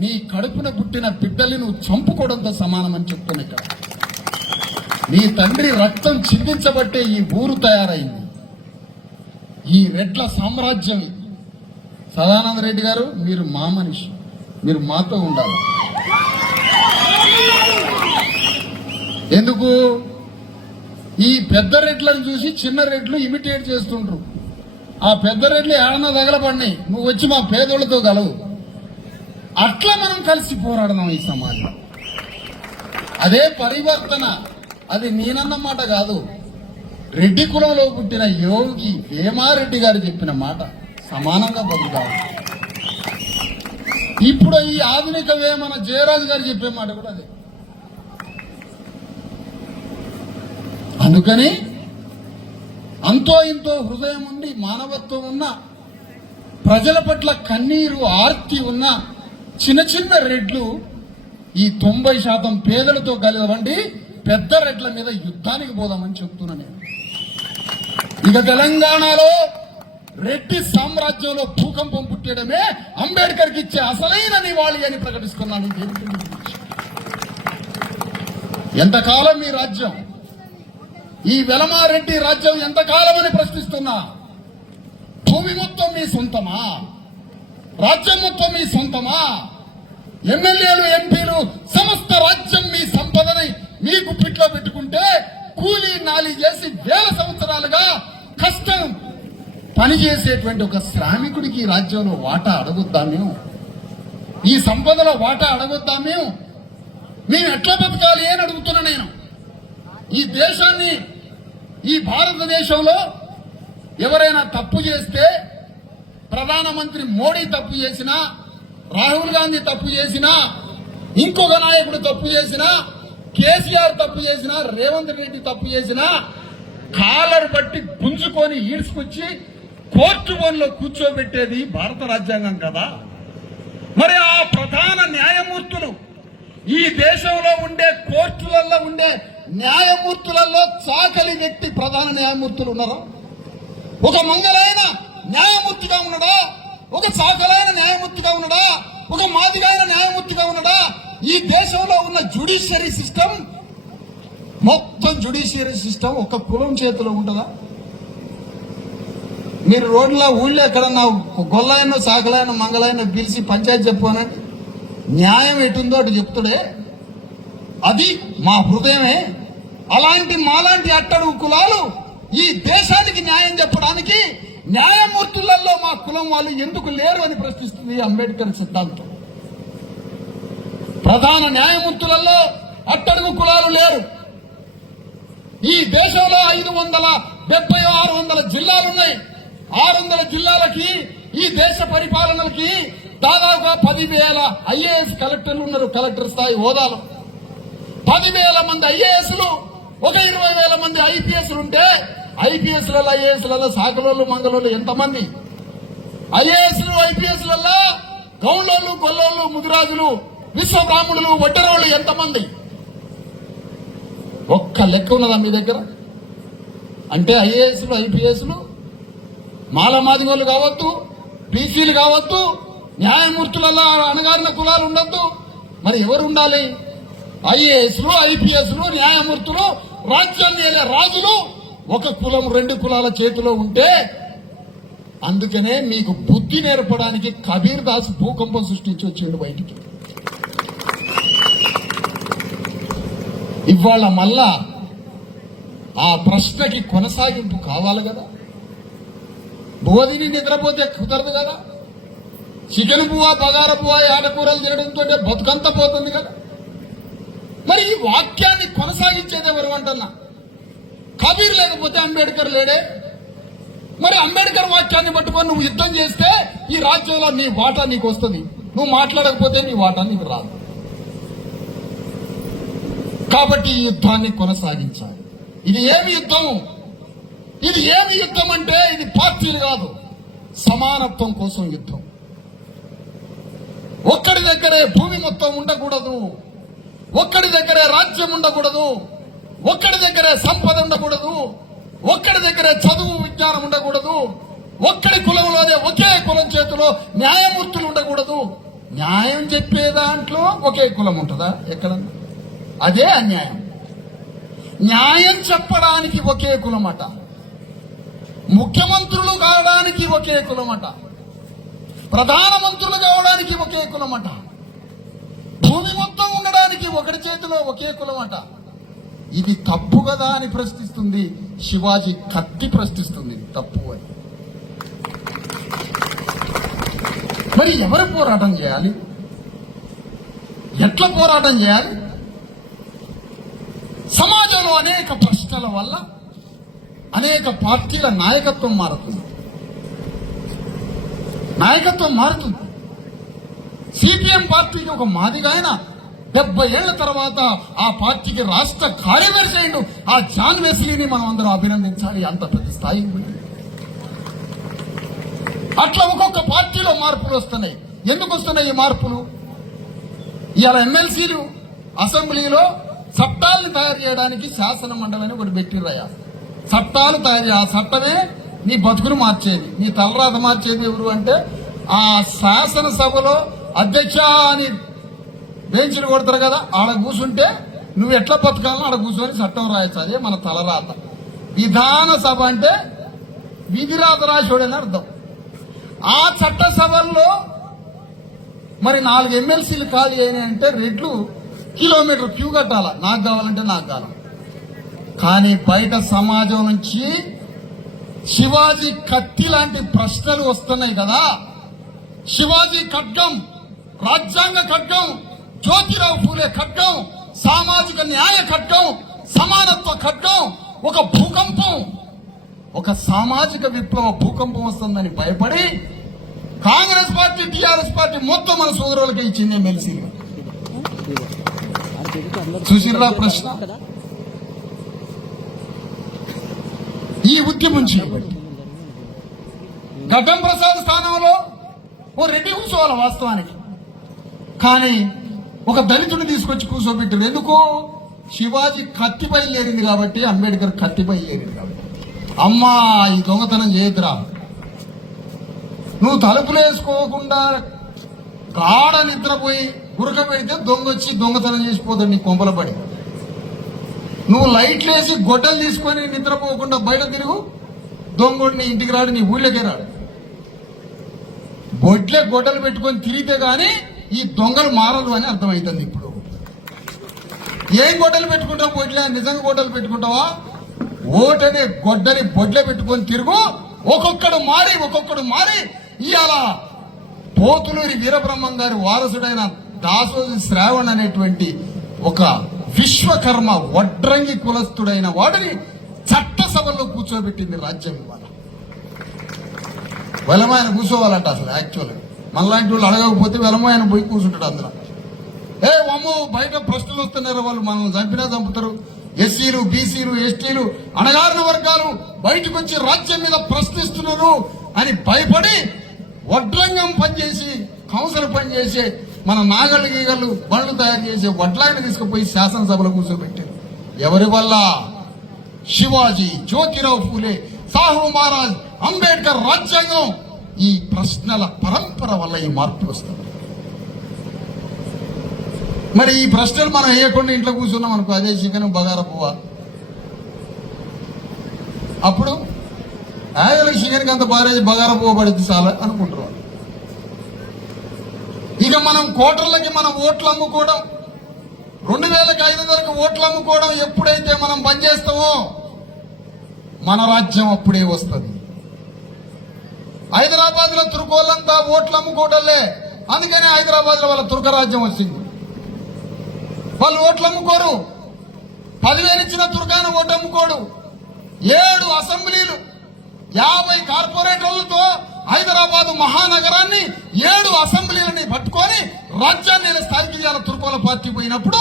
నీ కడుపున పుట్టిన బిడ్డల్ని నువ్వు చంపుకోవడంతో సమానమని చెప్తున్నా. ఇక్కడ నీ తండ్రి రక్తం చిందించబట్టే ఈ ఊరు తయారైంది. ఈ రెడ్ల సామ్రాజ్యం. సదానంద రెడ్డి గారు, మీరు మా మనిషి, మీరు మాతో ఉండాలి. ఎందుకు? ఈ పెద్ద రెడ్లను చూసి చిన్న రెడ్లు ఇమిటేట్ చేస్తుండ్రు. ఆ పెద్ద రెడ్లు ఏడన్నా తగలబడినాయి, నువ్వు వచ్చి మా పేదోళ్లతో కలవు. అట్లా మనం కలిసి పోరాడదాం ఈ సమాజం. అదే పరివర్తన. అది నేనన్నమాట కాదు, రెడ్డి కులంలో పుట్టిన యోగి వేమారెడ్డి గారు చెప్పిన మాట. సమానంగా బతుకుతాం. ఇప్పుడు ఈ ఆధునిక వేమన జయరాజు గారు చెప్పే మాట కూడా అదే. అందుకని అంతో ఇంతో హృదయం ఉండి మానవత్వం ఉన్న, ప్రజల పట్ల కన్నీరు ఆర్తి ఉన్న చిన్న చిన్న రెడ్లు ఈ 90% పేదలతో కలవండి పెద్ద రెడ్ల మీద యుద్ధానికి పోదామని చెప్తున్నా నేను. ఇక తెలంగాణలో రెడ్డి సామ్రాజ్యంలో భూకంపం పుట్టడమే అంబేద్కర్కి ఇచ్చే అసలైన నివాళి అని ప్రకటిస్తున్నాను. ఎంతకాలం ఈ రాజ్యం, ఈ వెలమారెడ్డి రాజ్యం ఎంతకాలం అని ప్రశ్నిస్తున్నా. భూమి మొత్తం మీ సొంతమా? రాజ్యం మొత్తం మీ సొంతమా? ఎమ్మెల్యేలు, ఎంపీలు, సమస్త రాజ్యం మీ సంపదని మీ గుప్పిట్లో పెట్టుకుంటే కూలీ నాలి చేసి వేల సంవత్సరాలుగా కష్టం పనిచేసేటువంటి ఒక శ్రామికుడికి ఈ రాజ్యంలో వాటా అడగొద్దాం మేము? ఈ సంపదలో వాటా అడగొద్దాం మేము? మేము ఎట్లా బతకాలి అని అడుగుతున్నా నేను. ఈ దేశాన్ని, ఈ భారతదేశంలో ఎవరైనా తప్పు చేస్తే, ప్రధానమంత్రి మోడీ తప్పు చేసినా, రాహుల్ గాంధీ తప్పు చేసినా, ఇంకొక నాయకుడు తప్పు చేసినా, కేసీఆర్ తప్పు చేసినా, రేవంత్ రెడ్డి తప్పు చేసినా కాలర్ బట్టి గుంజుకొని ఈడ్చుకొచ్చి కోర్టు వన్లో కూర్చోబెట్టేది భారత రాజ్యాంగం కదా. మరి ఆ ప్రధాన న్యాయమూర్తులు ఈ దేశంలో ఉండే కోర్టులలో ఉండే న్యాయమూర్తులలో చాకలి వ్యక్తి ప్రధాన న్యాయమూర్తులు ఉన్నారా? ఒక మంగళైన న్యాయమూర్తిగా ఉన్నాడా? ఒక చాకలైన న్యాయమూర్తిగా ఉన్నాడా? ఒక మాదిగైన న్యాయమూర్తిగా ఉన్నాడా? ఈ దేశంలో ఉన్న జ్యుడిషియరీ సిస్టమ్, మొత్తం జ్యుడిషియరీ సిస్టమ్ ఒక కులం చేతిలో ఉంటుందా? మీరు రోడ్ల ఊళ్ళో ఎక్కడన్నా గొల్లైన సాకలైన మంగళైన పిలిచి పంచాయతీ చెప్పానండి, న్యాయం ఎటుందో అటు చెప్తుడే. అది మా హృదయమే. అలాంటి మాలాంటి అట్టడుగు కులాలు ఈ దేశానికి న్యాయం చెప్పడానికి న్యాయమూర్తులలో మా కులం వాళ్ళు ఎందుకు లేరు అని ప్రశ్నిస్తుంది అంబేద్కర్ సిద్ధాంతం. ప్రధాన న్యాయమూర్తులలో అట్టడుగు కులాలు లేరు. ఈ దేశంలో 570 600 జిల్లాలున్నాయి. 600 జిల్లాలకి ఈ దేశ పరిపాలనకి దాదాపుగా 10,000 ఐఏఎస్ కలెక్టర్లు ఉన్నారు. కలెక్టర్ స్థాయి హోదాలో 10,000 మంది ఐఏఎస్లు, ఒక 20,000 మంది ఐపీఎస్లు ఉంటే ఐపీఎస్లలో ఐఏఎస్లలో సాకలోళ్ళు మంగళోళ్ళు ఎంతమంది? ఐఏఎస్లు ఐపీఎస్లలో గౌండ్లోళ్ళు గొల్లోళ్ళు ముదిరాజులు విశ్వబ్రాహ్మణులు వడ్డరోళ్ళు ఎంతమంది? ఒక్క లెక్క ఉన్నదా మీ దగ్గర? అంటే ఐఏఎస్లు ఐపీఎస్లు మాలమాదిగోళ్ళు కావద్దు, బీసీలు కావద్దు, న్యాయమూర్తులలో అణగారిన కులాలు ఉండద్దు. మరి ఎవరు ఉండాలి? ఐఏఎస్లు ఐపీఎస్లు న్యాయమూర్తులు రాజ్యాన్ని రాజులు ఒక కులం 2 కులాల చేతిలో ఉంటే, అందుకనే మీకు బుద్ధి నేర్పడానికి కబీర్ దాస్ భూకంపం సృష్టించి వచ్చిండు బయటికి. ఇవాళ మళ్ళా ఆ ప్రశ్నకి కొనసాగింపు కావాలి కదా. బోధిని నిద్రపోతే కుదరదు కదా. చికెన్ బువ్వ బగార బువ్వ ఆడకూరలు తినడంతో బతుకంతా పోతుంది కదా. మరి ఈ వాక్యాన్ని కొనసాగించేది ఎవరు అంటున్నా? కబీర్ లేకపోతే అంబేద్కర్ లేడే. మరి అంబేద్కర్ వాక్యాన్ని పట్టుకొని నువ్వు యుద్ధం చేస్తే ఈ రాజ్యంలో నీ వాటా నీకు వస్తుంది. నువ్వు మాట్లాడకపోతే నీ వాటా నీకు రాదు. కాబట్టి ఈ యుద్ధాన్ని కొనసాగించాలి. ఇది ఏమి యుద్ధం? ఇది ఏమి యుద్ధం అంటే ఇది పార్టీలు కాదు, సమానత్వం కోసం యుద్ధం. ఒక్కడి దగ్గరే భూమి మొత్తం ఉండకూడదు, ఒక్కడి దగ్గరే రాజ్యం ఉండకూడదు, ఒక్కడి దగ్గరే సంపద ఉండకూడదు, ఒక్కడి దగ్గరే చదువు విజ్ఞానం ఉండకూడదు, ఒక్కడి కులంలోనే ఒకే కులం చేతిలో న్యాయమూర్తులు ఉండకూడదు. న్యాయం చెప్పే దాంట్లో ఒకే కులం ఉంటుందా ఎక్కడన్నా? అదే అన్యాయం. న్యాయం చెప్పడానికి ఒకే కులమట, ముఖ్యమంత్రులు కావడానికి ఒకే కులమట, ప్రధానమంత్రులు కావడానికి ఒకే కులమట, భూమి మొత్తం ఉండడానికి ఒకటి చేతిలో ఒకే కులమట. ఇది తప్పు కదా అని ప్రశ్నిస్తుంది శివాజీ. కత్తి ప్రశ్నిస్తుంది తప్పు అని. మరి ఎవరు పోరాటం చేయాలి? ఎట్లా పోరాటం చేయాలి? సమాజంలో అనేక ప్రశ్నల వల్ల అనేక పార్టీల నాయకత్వం మారుతుంది. నాయకత్వం మారుతుంది. సిపిఎం పార్టీకి ఒక మాదిగా ఆయన 70 ఏళ్ల తర్వాత ఆ పార్టీకి రాష్ట్ర కార్యదర్శి అయిండు. ఆ జాన్ వెస్లీని మనం అందరం అభినందించాలి. అంత పెద్ద స్థాయి. అట్లా ఒక్కొక్క పార్టీలో మార్పులు వస్తున్నాయి. ఎందుకు వస్తున్నాయి ఈ మార్పులు? ఇవాళ ఎమ్మెల్సీలు అసెంబ్లీలో చట్టాలను తయారు చేయడానికి శాసన మండలిని ఒకటి పెట్టిర్రయ్యా. చట్టాలు తయారు, ఆ చట్టమే నీ బతుకును మార్చేది, నీ తలరాత మార్చేది ఎవరు అంటే ఆ శాసనసభలో అధ్యక్ష అని బెంచ్లు కొడతారు కదా, ఆడ కూర్చుంటే నువ్వు ఎట్లా బతకాలని ఆడ కూర్చొని చట్టం రాయచ్చు. అదే మన తలరాత. విధాన సభ అంటే విధిరాత రాశోడని అర్థం. ఆ చట్టసభల్లో మరి 4 ఎమ్మెల్సీలు ఖాళీ అయినాయి అంటే రెడ్లు కిలోమీటర్ క్యూ కట్టాలా, నాకు కావాలంటే నాకు కావాలి. కానీ బయట సమాజం నుంచి శివాజీ కత్తి లాంటి ప్రశ్నలు వస్తున్నాయి కదా. శివాజీ ఖడ్గం, రాజ్యాంగ ఖడ్గం, జ్యోతిరావు ఫూలే ఖడ్గం, సామాజిక న్యాయ ఖడ్గం, సమానత్వ ఖడ్గం, ఒక భూకంపం, ఒక సామాజిక విప్లవ భూకంపం వస్తుందని భయపడి కాంగ్రెస్ పార్టీ టీఆర్ఎస్ పార్టీ మొత్తం మన సోదరులకి ఇచ్చింది ఎమ్మెల్సీ. చూసిరా ప్రశ్న? ఈ ఉద్యమం చేయబట్టి గడ్డం ప్రసాద్ స్థానంలో ఓ రెడ్డి కూర్చోవాలి వాస్తవానికి. కానీ ఒక దళితుడిని తీసుకొచ్చి కూర్చోబెట్టారు. ఎందుకు? శివాజీ కత్తి బయలుదేరింది కాబట్టి, అంబేద్కర్ కత్తి బయలుదేరింది కాబట్టి. అమ్మా, ఈ దొంగతనం చేయదురా, నువ్వు తలుపులు వేసుకోకుండా గాఢ నిద్రపోయి గురక పెడితే దొంగ వచ్చి దొంగతనం చేసిపోతాడు నీ కొంపల పడి. నువ్వు లైట్లు వేసి గొడ్డలు తీసుకొని నిద్రపోకుండా బయట తిరుగు, దొంగోడు నీ ఇంటికి రాడు, నీ ఊళ్ళోకే రాడు. బొడ్లే గొడ్డలు పెట్టుకొని తిరిగితే గాని ఈ దొంగలు మారదు అని అర్థమవుతుంది. ఇప్పుడు ఏం గొడ్డలు పెట్టుకుంటావు? బొడ్లే నిజంగా గొడ్డలు పెట్టుకుంటావా? ఓటనే గొడ్డని బొడ్లే పెట్టుకొని తిరుగు. ఒక్కొక్కడు మారి ఇవాళ పోతులూరి వీరబ్రహ్మం గారి వారసుడైన దాసోజి శ్రావణ్ అనేటువంటి ఒక విశ్వకర్మ వడ్రంగి కులస్తుడైన వాడిని చట్టసభలో కూర్చోబెట్టింది రాజ్యం. ఇవాళ వెలమాయన కూర్చోవాలంట. అసలు యాక్చువల్ మనలాంటి వాళ్ళు అడగకపోతే వెలమాయన పోయి కూర్చుంటాడు అందులో. అమ్మో, బయట ప్రశ్నలు వస్తున్నారు, వాళ్ళు మనం చంపినా చంపుతారు. ఎస్సీలు, బీసీలు, ఎస్టీలు, అణగారిన వర్గాలు బయటకు వచ్చి రాజ్యం మీద ప్రశ్నిస్తున్నారు అని భయపడి వడ్రంగం పనిచేసి, కౌన్సిల్ పనిచేసే మన నాగళ్ళు గీగళ్ళు బండ్లు తయారు చేసే వడ్లాయిని తీసుకుపోయి శాసనసభలో కూర్చోబెట్టారు. ఎవరి వల్ల? శివాజీ, జ్యోతిరావు ఫూలే, సాహు మహారాజ్, అంబేద్కర్ రాజ్యాంగం. ఈ ప్రశ్నల పరంపర వల్ల ఈ మార్పు వస్తుంది. మరి ఈ ప్రశ్నలు మనం వేయకుండా ఇంట్లో కూర్చున్నాం అనుకో, అదే చికెన్ బగారా పువ్వ. అప్పుడు చికెన్కి అంత బారేజ్ బగారా పువ్వ పడితే చాలా అనుకుంటారు. ఇక మనం కోటర్లకి మనం ఓట్లు అమ్ముకోవడం, 2500 ఓట్లు అమ్ముకోవడం ఎప్పుడైతే మనం బంద్ చేస్తామో మన రాజ్యం అప్పుడే వస్తుంది. హైదరాబాద్ లో తుర్కోళ్ళంతా ఓట్లు అమ్ముకోవడంలే, అందుకనే హైదరాబాద్ లో వాళ్ళ తుర్క రాజ్యం వచ్చింది. వాళ్ళు ఓట్లు అమ్ముకోరు. 10,000 ఇచ్చిన తుర్కాన ఓటు అమ్ముకోడు. 7 అసెంబ్లీలు, 50 కార్పొరేటర్లతో హైదరాబాద్ మహానగరాన్ని 7 అసెంబ్లీలని పట్టుకొని రాజ్యాన్ని స్థాయికి చేయాలి. తుర్కోల పార్టీ పోయినప్పుడు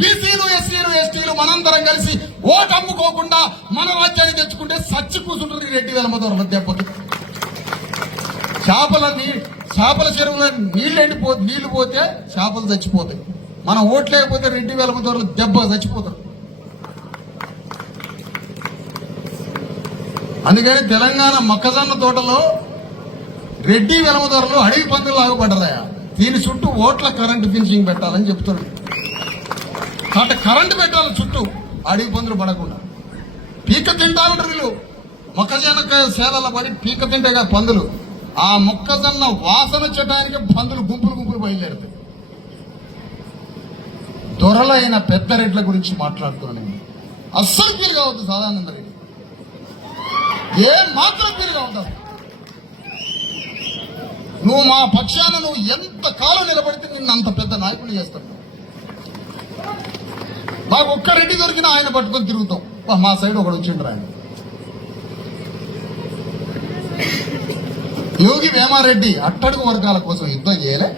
బీసీలు, ఎస్సీలు, ఎస్టీలు మనందరం కలిసి ఓటు అమ్ముకోకుండా మన రాజ్యాన్ని తెచ్చుకుంటే సచ్చి కూర్చుంటారు ఈ రెడ్డి వెలమదొరల దెబ్బకి. చేపల చెరువులో నీళ్లు పోతే చేపలు చచ్చిపోతాయి. మనం ఓట్లు లేకపోతే రెడ్డి వెలమదొరలు దెబ్బ చచ్చిపోతారు. అందుకని తెలంగాణ మొక్కజొన్న తోటలో రెడ్డి వెలమదొరలు అడవి పందులు లాగబడ్డారయా. దీని చుట్టూ ఓట్ల కరెంటు ఫినిషింగ్ పెట్టాలని చెప్తున్నాడు. కాబట్టి కరెంటు పెట్టాలి చుట్టూ, అడవి పందులు పడకుండా. పీక తింటా ఉంటారు వీళ్ళు. మొక్కజొన్న సేలల పడి పీక తింటేగా పందులు. ఆ మొక్కజొన్న వాసన వచ్చడానికి పందులు గుంపులు బయలుదేరుతాయి. దొరలైన పెద్ద రెడ్ల గురించి మాట్లాడుతున్నాను. అస్సలు ఫీల్ కావద్దు సాధారణ రెడ్డి, ఏం మాత్రం ఫీల్ కావద్దు. నువ్వు మా పక్షాన నువ్వు ఎంత కాలం నిలబడితే నిన్ను అంత పెద్ద నాయకుడు చేస్తాడు. మాకు ఒక్క రెడ్డి దొరికినా ఆయన పట్టుకొని తిరుగుతాం. మా సైడ్ ఒకడు వచ్చిండ్రు, ఆయన యోగి వేమారెడ్డి అట్టడుగు వర్గాల కోసం యుద్ధం చేయలే.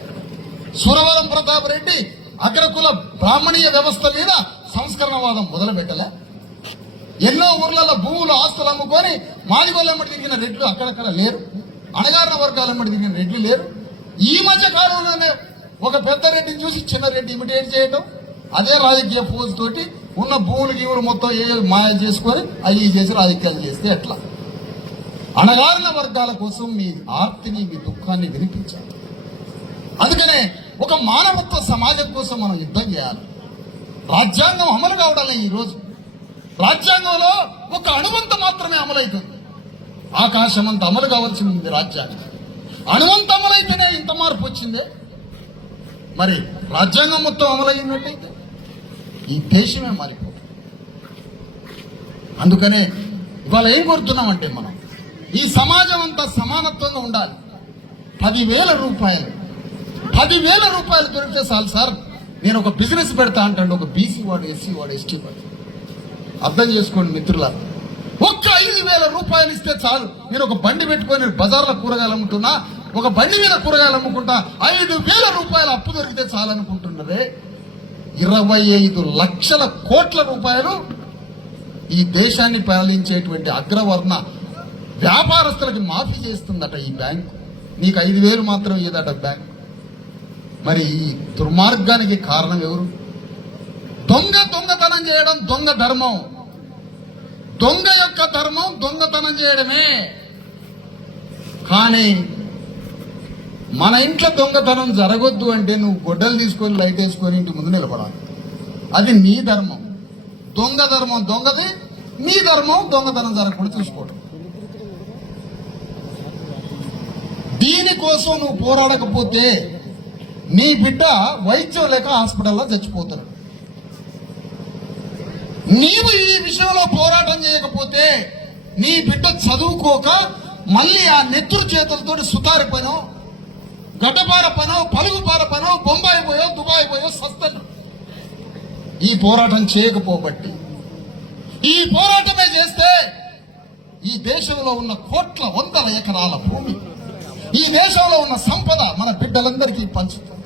సురవరం ప్రతాప్ రెడ్డి అగ్రకుల బ్రాహ్మణీయ వ్యవస్థ మీద సంస్కరణవాదం మొదలు పెట్టలే. ఎన్నో ఊర్లలో భూములు, ఆస్తులు అమ్ముకొని మాదిగోళ్ళెమ్మడి తిరిగిన రెడ్లు అక్కడక్కడ లేరు. అణగారిన వర్గాలెమ్మడి తిరిగిన రెడ్లు లేరు. ఈ మధ్య కాలంలోనే ఒక పెద్ద రెడ్డిని చూసి చిన్న రెడ్డి ఇమిటేట్ చేయడం, అదే రాజకీయ పోజు తోటి ఉన్న భూములు గీవులు మొత్తం ఏ మాయ చేసుకొని అవి చేసి రాజకీయాలు చేస్తే ఎట్లా? అణగారిన వర్గాల కోసం మీ ఆర్తిని, మీ దుఃఖాన్ని వినిపించాలి. అందుకనే ఒక మానవత్వ సమాజం కోసం మనం యుద్ధం చేయాలి. రాజ్యాంగం అమలు కావడం ఈరోజు రాజ్యాంగంలో ఒక అణువంత మాత్రమే అమలవుతుంది. ఆకాశమంత అమలు కావాల్సింది రాజ్యాంగం. అణువంత అమలైతేనే ఇంత మార్పు వచ్చిందే. మరి రాజ్యాంగం మొత్తం అమలైనట్టయితే ఈ దేశమే మారిపోతుంది. అందుకనే ఇవాళ ఏం కోరుతున్నామంటే మనం ఈ సమాజం అంతా సమానత్వంగా ఉండాలి. 10,000 రూపాయలు దొరికితే చాలు సార్, నేను ఒక బిజినెస్ పెడతా అంటాడు ఒక బీసీ వాడు, ఎస్సీ వాడు, ఎస్టీ వాడు. అర్థం చేసుకోండి మిత్రులారా, ఒక్క 5,000 రూపాయలు ఇస్తే చాలు, నేను ఒక బండి పెట్టుకొని బజార్లో కూరగాయలు అమ్ముతున్నా, ఒక బండి మీద కూరగాయలు అమ్ముకుంటా, 5,000 రూపాయలు అప్పు దొరికితే చాలనుకుంటున్నదే. 25 లక్షల కోట్ల రూపాయలు ఈ దేశాన్ని పాలించేటువంటి అగ్రవర్ణ వ్యాపారస్తులకి మాఫీ చేస్తుందట ఈ బ్యాంకు. నీకు 5,000 మాత్రం ఏదట బ్యాంకు. మరి ఈ దుర్మార్గానికి కారణం ఎవరు? దొంగతనం చేయడం దొంగ ధర్మం. దొంగ యొక్క ధర్మం దొంగతనం చేయడమే. కానీ మన ఇంట్లో దొంగతనం జరగొద్దు అంటే నువ్వు గొడ్డలు తీసుకొని లైట్ వేసుకొని ఇంటి ముందు నిలబడాలి. అది నీ ధర్మం. దొంగ ధర్మం దొంగది, నీ ధర్మం దొంగతనం జరగకుండా చూసుకోవడం. దీనికోసం నువ్వు పోరాడకపోతే నీ బిడ్డ వైద్యం లేక హాస్పిటల్లో చచ్చిపోతారు. నీవు ఈ విషయంలో పోరాటం చేయకపోతే నీ బిడ్డ చదువుకోక మళ్ళీ ఆ నెత్తురు చేతులతో సుతారి పనో, గడ్డపార పనో, పలుగుపార పనో, బొంబాయి పోయో, దుబాయ్ పోయో సస్తను. ఈ పోరాటం చేయకపోబట్టి, ఈ పోరాటమే చేస్తే ఈ దేశంలో ఉన్న కోట్ల వందల ఎకరాల భూమి, ఈ దేశంలో ఉన్న సంపద మన బిడ్డలందరికీ పంచుతుంది.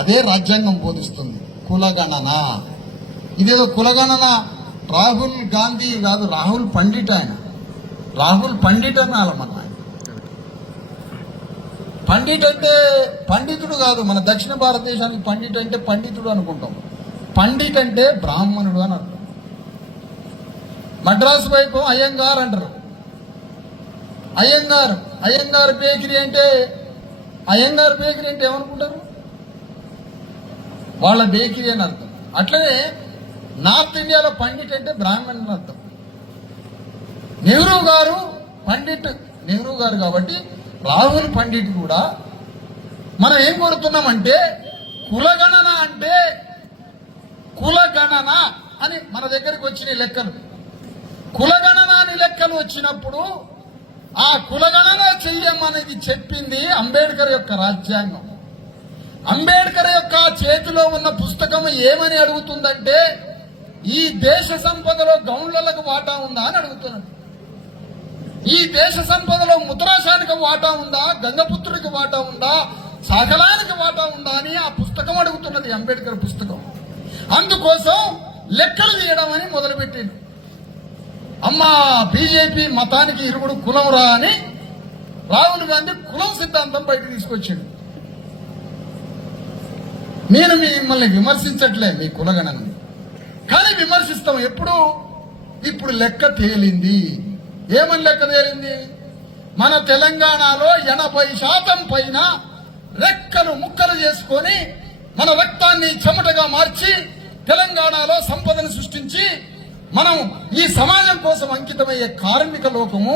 అదే రాజ్యాంగం బోధిస్తుంది. కులగణన. ఇదేదో కులగణన రాహుల్ గాంధీ కాదు, రాహుల్ పండిట్. ఆయన రాహుల్ పండిట్ అనాలమన్న. పండిట్ అంటే పండితుడు కాదు. మన దక్షిణ భారతదేశానికి పండిట్ అంటే పండితుడు అనుకుంటాం. పండిట్ అంటే బ్రాహ్మణుడు అని అర్థం. మద్రాసు వైపు అయ్యంగార్ అంటారు. అయ్యంగార్ బేకరీ అంటే ఏమనుకుంటారు? వాళ్ళ బేకరీ అని అర్థం. అట్లనే నార్త్ ఇండియాలో పండిట్ అంటే బ్రాహ్మణ్ అని అర్థం. నెహ్రూ గారు పండిట్, నెహ్రూ గారు కాబట్టి రాహుల్ పండిట్ కూడా. మనం ఏం కోరుతున్నామంటే కులగణన అంటే కులగణన అని మన దగ్గరికి వచ్చిన లెక్కలు. కులగణన అని లెక్కలు వచ్చినప్పుడు ఆ కులగణన చెయ్యమనేది చెప్పింది అంబేద్కర్ యొక్క రాజ్యాంగం. అంబేద్కర్ యొక్క చేతిలో ఉన్న పుస్తకం ఏమని అడుగుతుందంటే ఈ దేశ సంపదలో గౌండ్లకు వాటా ఉందా అని అడుగుతున్నది. ఈ దేశ సంపదలో ముద్రాశానికి వాటా ఉందా, గంగపుత్రుడికి వాటా ఉందా, సకలానికి వాటా ఉందా అని ఆ పుస్తకం అడుగుతున్నది, అంబేద్కర్ పుస్తకం. అందుకోసం లెక్కలు తీయడం అని మొదలుపెట్టిండు. అమ్మా బీజేపీ మతానికి ఇరుగుడు కులం రా అని రాహుల్ గాంధీ కులం సిద్ధాంతం బయటకు తీసుకొచ్చిండు. నేను మిమ్మల్ని విమర్శించట్లే మీ కులగణని, కానీ విమర్శిస్తాం ఎప్పుడు? ఇప్పుడు లెక్క తేలింది. ఏమని లెక్క తేలింది? మన తెలంగాణలో 80% పైన రెక్కలు ముక్కలు చేసుకొని మన రక్తాన్ని చెమటగా మార్చి తెలంగాణలో సంపదను సృష్టించి మనం ఈ సమాజం కోసం అంకితమయ్యే కార్మిక లోకము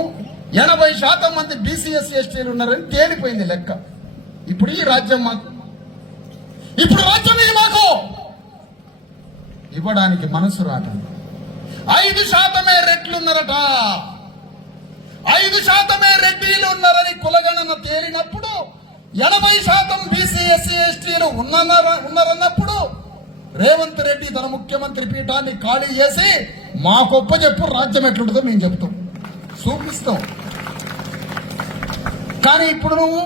80% మంది బీసీఎస్సీ ఎస్టీలు ఉన్నారని తేలిపోయింది లెక్క. ఇప్పుడు ఈ రాజ్యం మాకు, ఇప్పుడు రాజ్యం ఇది మాకు ఇవ్వడానికి మనసు రాటండి. 5% రెడ్లున్నారట, 5% రెడ్డిలు ఉన్నారని కులగణన తేలినప్పుడు 80% బీసీఎస్సీ ఎస్టీలు ఉన్నారన్నప్పుడు రేవంత్ రెడ్డి తన ముఖ్యమంత్రి పీఠాన్ని ఖాళీ చేసి మా గొప్ప చెప్పు రాజ్యం ఎట్లుంటుందో మేము చెప్తాం, చూపిస్తాం. కానీ ఇప్పుడు నువ్వు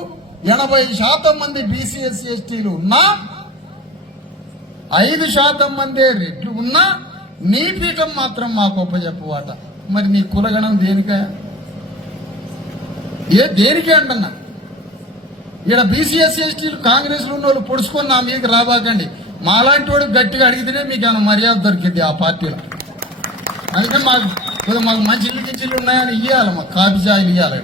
80% మంది బీసీఎస్సీ ఎస్టీలు ఉన్నా, 5% మందే రెడ్లు ఉన్నా నీ పీఠం మాత్రం మా గొప్ప చెప్పువాట. మరి నీ కులగణం దేనికా? దేనికే అంటున్నా. ఇక్కడ బీసీఎస్సీ ఎస్టీలు కాంగ్రెస్లో ఉన్న వాళ్ళు పొడుచుకొని నా మీదకి రాబాకండి. మాలాంటి వాడు గట్టిగా అడిగితేనే మీకు ఏమైనా మర్యాద దొరికింది ఆ పార్టీలో. అందుకే మాకు మంచి ఇల్లు గిచ్చిళ్ళు ఉన్నాయని ఇవ్వాలి, మాకు కాఫీ చాయలు ఇవ్వాలి.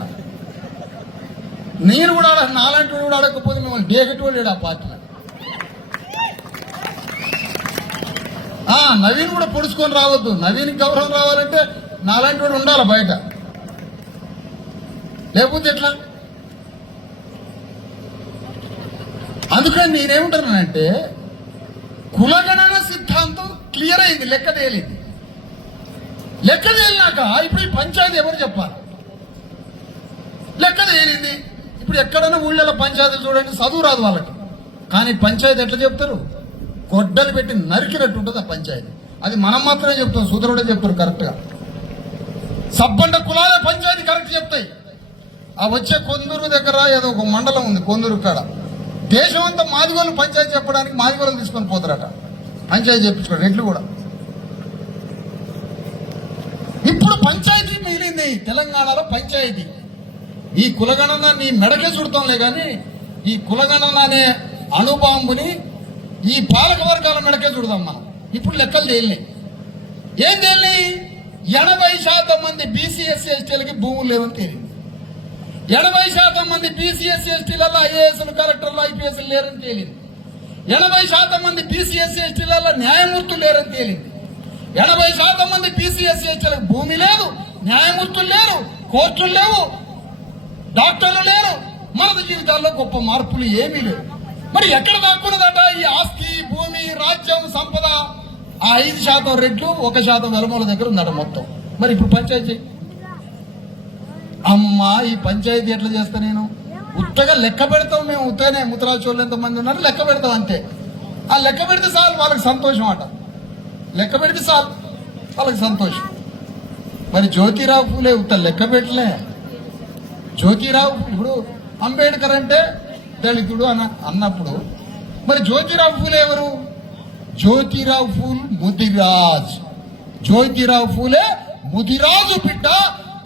నేను కూడా నాలాంటి వాడు కూడా అడగకపోతే మిమ్మల్ని డేకటి వాడు ఆ పార్టీలో. నవీన్ కూడా పొడుచుకొని రావద్దు. నవీన్ గౌరవం రావాలంటే నాలాంటి వాడు ఉండాలి బయట, లేకపోతే ఎట్లా? అందుకని నేనేమంటున్నానంటే కులగణన సిద్ధాంతం క్లియర్ అయింది, లెక్క తేలింది. లెక్క తేలినాక ఇప్పుడు ఈ పంచాయతీ ఎవరు చెప్పాలి? లెక్క తేలింది. ఇప్పుడు ఎక్కడైనా ఊళ్ళలో పంచాయతీలు చూడండి, చదువు రాదు వాళ్ళకి, కానీ పంచాయతీ ఎట్లా చెప్తారు? గొడ్డలు పెట్టి నరికినట్టు ఉంటుంది ఆ పంచాయతీ. అది మనం మాత్రమే చెప్తాం, సూదరుడే చెప్తారు కరెక్ట్గా. సబ్బండ కులాల పంచాయతీ కరెక్ట్ చెప్తాయి. ఆ వచ్చే కొందూరు దగ్గర ఏదో ఒక మండలం ఉంది, కొందూరు కాడ దేశం అంతా మాదిగోళ్ళు పంచాయతీ చెప్పడానికి మాదిగోళ్ళు తీసుకొని పోతారట పంచాయతీ చెప్పించుకోండి. రెడ్లు కూడా ఇప్పుడు పంచాయతీ మిగిలింది తెలంగాణలో. పంచాయతీ ఈ కులగణన నీ మెడకే చుడతాంలే కానీ ఈ కులగణన అనే అణుబాంబుని ఈ పాలక వర్గాల మెడకే చూడదాం మనం. ఇప్పుడు లెక్కలు తేలినాయి. ఏం తేలినాయి? 80% మంది బీసీ ఎస్సీ ఎస్టీలకి భూములు లేవని తేలింది. 80% మంది బీసీ ఎస్సీ ఎస్టీలలో ఐఏఎస్లు కలెక్టర్లు ఐపీఎస్లు లేరని తేలింది. 80% మంది బీసీ ఎస్సీ ఎస్టీలలో న్యాయమూర్తులు లేరని తేలింది. 80% మంది బీసీ ఎస్సీ ఎస్టీలకు భూమి లేదు, న్యాయమూర్తులు లేరు, కోర్టులు లేవు, డాక్టర్లు లేరు. మన జీవితాల్లో గొప్ప మార్పులు ఏమీ లేవు. మరి ఎక్కడ దాక్కున్నదట ఈ ఆస్తి, భూమి, రాజ్యం, సంపద? ఆ 5% రెట్లు 1% వెలమూల దగ్గర ఉందట మొత్తం. మరి ఇప్పుడు పంచాయతీ అమ్మా, ఈ పంచాయతీ ఎట్లా చేస్తా నేను? ఉత్తగా లెక్క పెడతాం మేము. ఉత్తగానే ముత్తరాజోళ్ళు ఎంతమంది ఉన్నారు లెక్క పెడతాం అంతే. ఆ లెక్క పెడితే చాలు వాళ్ళకి సంతోషం అట. లెక్క పెడితే చాలు వాళ్ళకి సంతోషం. మరి జ్యోతిరావు ఫూలే ఉత్త లెక్క పెట్టలే. జ్యోతిరావు ఇప్పుడు అంబేద్కర్ అంటే దళితుడు అన్నప్పుడు మరి జ్యోతిరావు ఫూలే ఎవరు? జ్యోతిరావు ఫూల్ ముదిరాజ్. జ్యోతిరావు ఫూలే ముదిరాజు బిడ్డ.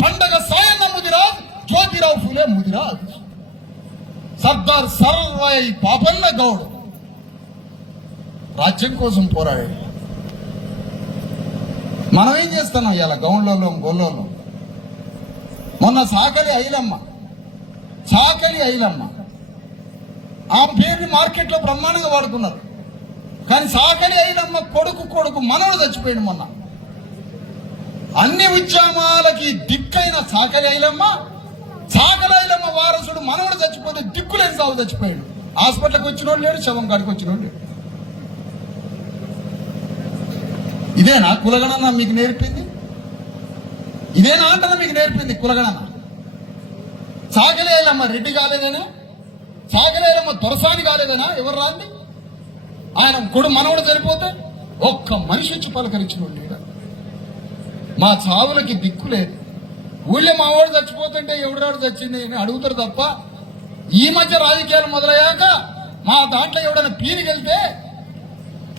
పండగ సాయన్న ముదిరాజ్, జ్యోతిరావు ఫూలే ముదిరాజ్. సర్దార్ సర్వాయి పాపన్న గౌడ్ రాజ్యం కోసం పోరాడాడు. మనం ఏం చేస్తున్నాం ఇలా గౌన్లలో గొల్లలో? మొన్న సాకలి ఐలమ్మ ఆ పేరుని మార్కెట్లో బ్రహ్మాండంగా వాడుకున్నారు. కానీ సాకలి ఐలమ్మ కొడుకు మనవడు చచ్చిపోయాడు మొన్న. అన్ని ఉద్యమాలకి దిక్కైన సాకలి ఐలమ్మ వారసుడు మనవడు చచ్చిపోతే దిక్కులేని సాగు చచ్చిపోయాడు. హాస్పిటల్కి వచ్చినోడు లేడు, శవం కాడికి వచ్చినోడు లేడు. ఇదేనా కులగణన మీకు నేర్పింది? ఇదేనా అంటనా మీకు నేర్పింది కులగణన? సాకలి ఐలమ్మ రెడ్డి కాలేదేనా? సాకలి ఐలమ్మ దొరసాని కాలేదేనా? ఎవరు రాంది? ఆయన మనవడు చనిపోతే ఒక్క మనిషి వచ్చి పలకరించినోడు లేడు. మా చావులకి దిక్కు లేదు. ఊళ్ళో మా వాడు చచ్చిపోతుంటే ఎవడాడు చచ్చింది అని అడుగుతారు తప్ప, ఈ మధ్య రాజకీయాలు మొదలయ్యాక మా దాంట్లో ఎవడైనా పీరికెళ్తే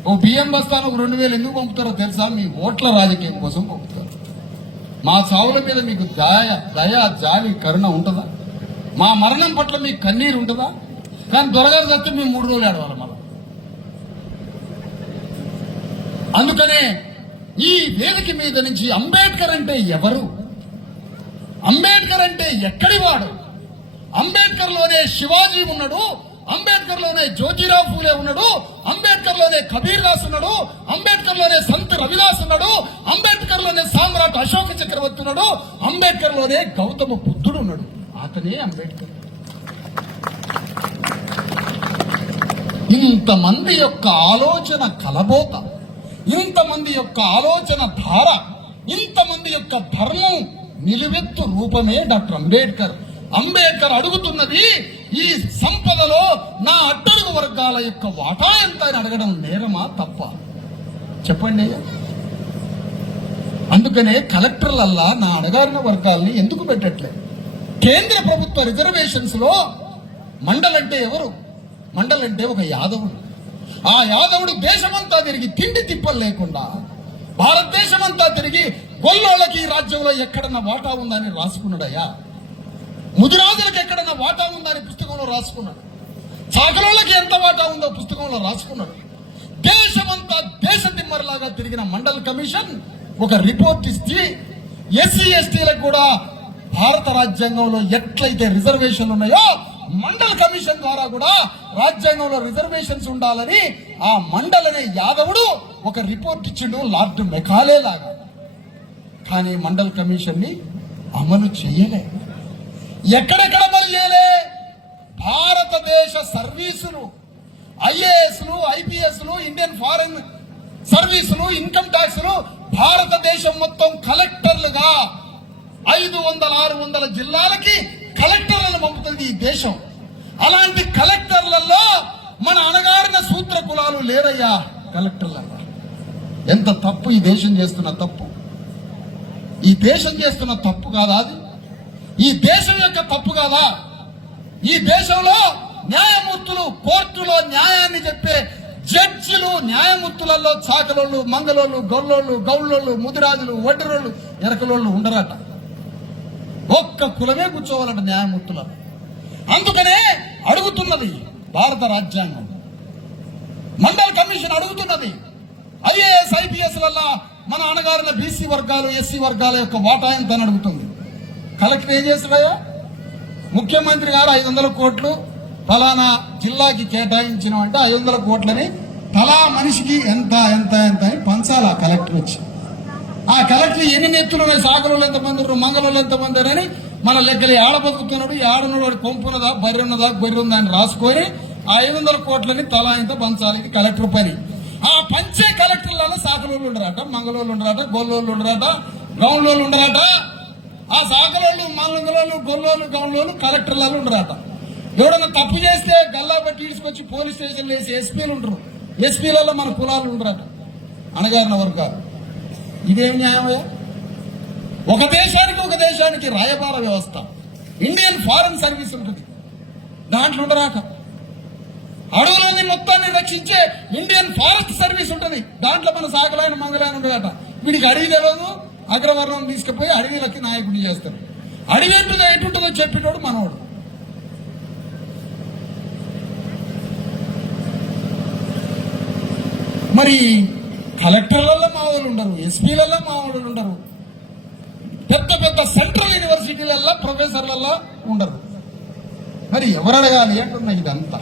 ఓ బియ్యం బస్తాను 2000 ఎందుకు పంపుతారో తెలుసా? మీ ఓట్ల రాజకీయం కోసం పంపుతారు. మా చావుల మీద మీకు దయ, జాలి, కరుణ ఉంటుందా? మా మరణం పట్ల మీకు కన్నీరు ఉంటుందా? కానీ దొరగారు చస్తే మేము 3 రోజులు ఆడవాలి మళ్ళా. అందుకనే ఈ వేదిక మీద నుంచి అంబేద్కర్ అంటే ఎవరు, అంబేద్కర్ అంటే ఎక్కడి వాడు, అంబేద్కర్ లోనే శివాజీ ఉన్నాడు, అంబేద్కర్ లోనే జ్యోతిరావు ఫూలే ఉన్నాడు, అంబేద్కర్ లోనే కబీర్ దాస్ ఉన్నాడు, అంబేద్కర్ లోనే సంత్ రవిదాస్ ఉన్నాడు, అంబేద్కర్ లోనే సామ్రాట్ అశోక చక్రవర్తి ఉన్నాడు, అంబేద్కర్ లోనే గౌతమ బుద్ధుడు ఉన్నాడు. అతనే అంబేద్కర్. ఇంతమంది యొక్క ఆలోచన కలబోత, ఇంతమంది యొక్క ఆలోచన ధార, ఇంతమంది యొక్క ధర్మం నిలువెత్తు రూపమే డాక్టర్ అంబేద్కర్. అంబేద్కర్ అడుగుతున్నది ఈ సంపదలో నా అట్టడుగు వర్గాల యొక్క వాటా ఎంత అని అడగడం నేరమా తప్ప? చెప్పండి. అందుకనే కలెక్టర్లల్లా నా అణగారిన వర్గాల్ని ఎందుకు పెట్టట్లేదు? కేంద్ర ప్రభుత్వ రిజర్వేషన్స్ లో మండల్ అంటే ఎవరు? మండల్ అంటే ఒక యాదవుడు. ఆ యాదవుడు దేశమంతా తిరిగి తిండి తిప్పలు లేకుండా భారతదేశమంతా తిరిగి గొల్లోళ్ళకి రాజ్యంలో ఎక్కడన్నా వాటా ఉందని రాసుకున్నాడయ్యా. ముదిరాజులకు ఎక్కడన్నా వాటా ఉందని పుస్తకంలో రాసుకున్నాడు. చాకలోళ్ళకి ఎంత వాటా ఉందో పుస్తకంలో రాసుకున్నాడు. దేశమంతా దేశ తిమ్మరిలాగా తిరిగిన మండల్ కమిషన్ ఒక రిపోర్ట్ ఇస్తే ఎస్సీ ఎస్టీలకు కూడా భారత రాజ్యాంగంలో ఎట్లయితే రిజర్వేషన్లు ఉన్నాయో మండల్ కమిషన్ ద్వారా కూడా రాజ్యాంగంలో రిజర్వేషన్స్ ఉండాలని ఆ మండల్ అనే యాదవుడు ఒక రిపోర్ట్ ఇచ్చిండు, లార్డ్ మెకాలే లాగా. కానీ మండల్ కమిషన్ ని అమలు చేయలే. ఎక్కడెక్కడ అమలు చేయలే? భారతదేశ సర్వీసులు, ఐఏఎస్లు, ఐపీఎస్లు, ఇండియన్ ఫారెన్ సర్వీసులు, ఇన్కమ్ ట్యాక్స్లు భారతదేశం మొత్తం కలెక్టర్లుగా 500-600 జిల్లాలకి కలెక్టర్లను పంపుతుంది ఈ దేశం. అలాంటి కలెక్టర్లలో మన అణగారిన సూత్ర కులాలు లేరయ్యా కలెక్టర్లలో. ఎంత తప్పు ఈ దేశం చేస్తున్న తప్పు. ఈ దేశం చేస్తున్న తప్పు కాదా అది? ఈ దేశం యొక్క తప్పు కాదా? ఈ దేశంలో న్యాయమూర్తులు కోర్టులో న్యాయాన్ని చెప్పే జడ్జిలు న్యాయమూర్తులలో చాకలోళ్ళు, మంగళోళ్ళు, గొల్లోళ్ళు, గౌళ్ళోళ్ళు, ముదిరాజులు, వడ్డిరోళ్ళు, ఎరకలోళ్ళు ఉండరట. ఒక్క కులమే కూర్చోవాలంట న్యాయమూర్తులను. అందుకనే అడుగుతున్నది భారత రాజ్యాంగం. మండల్ కమిషన్ అడుగుతున్నది. ఐఏఎస్ ఐపీఎస్ వల్ల మన అణగారిన బీసీ వర్గాలు ఎస్సీ వర్గాల యొక్క వాటా ఎంత అని అడుగుతుంది. కలెక్టర్ ఏం చేస్తున్నాయా? ముఖ్యమంత్రి గారు 500 కోట్లు ఫలానా జిల్లాకి కేటాయించిన అంటే 500 కోట్లని తలా మనిషికి ఎంత ఎంత ఎంత అని పంచాలి. ఆ కలెక్టర్ వచ్చి ఆ కలెక్టర్ ఎన్ని నెత్తులు ఉన్నాయి, సాగరంలో ఎంతమంది ఉన్నారు, మంగళంలో ఎంతమంది అని మన లెక్కలు ఏడ బతుకుతున్నాడు, ఏడనుడు కొంపున్నదా బర్రె ఉన్నదా గొర్రె ఉందా అని రాసుకొని ఆ 500 కోట్లని తలా ఇంత పంచాలి. ఇది కలెక్టర్ పని. ఆ పంచే కలెక్టర్లలో సాకలోళ్ళు ఉండరాట, మంగళోళ్ళు ఉండరాట, గొల్లోళ్ళు ఉండరాట, గౌన్లోళ్ళు ఉండరాట. ఆ సాకలోళ్ళు మంగళోళ్ళు గొల్లోళ్ళు గౌన్లోళ్ళు కలెక్టర్లలో ఉండరాట. ఎవడన్నా తప్పు చేస్తే గల్లా బట్టి తీసుకొచ్చి పోలీస్ స్టేషన్లో వేసి ఎస్పీలు ఉంటారు. ఎస్పీలలో మన కులాలు ఉండరాట, అణగారిన వర్గాలు. ఇదేం న్యాయమయ్యా? ఒక దేశానికి రాయబార వ్యవస్థ, ఇండియన్ ఫారెన్ సర్వీస్ ఉంటుంది, దాంట్లో ఉండరాక. అడవులని మొత్తాన్ని రక్షించే ఇండియన్ ఫారెస్ట్ సర్వీస్ ఉంటుంది, దాంట్లో మన సాగలాయన మంగళాయన ఉండదట. వీడికి అడవి తెలియదు, అగ్రవర్ణం తీసుకుపోయి అడవిలకి నాయకుడిని చేస్తారు. అడవి ఎటుంటుందో చెప్పేటోడు మనోడు. మరి కలెక్టర్లలో మా వాళ్ళు ఉండరు, ఎస్పీలలో మా వాళ్ళు ఉండరు, పెద్ద పెద్ద సెంట్రల్ యూనివర్సిటీలలో ప్రొఫెసర్లలో ఉండరు. మరి ఎవరు అడగాలి అంటున్నా? ఇదంతా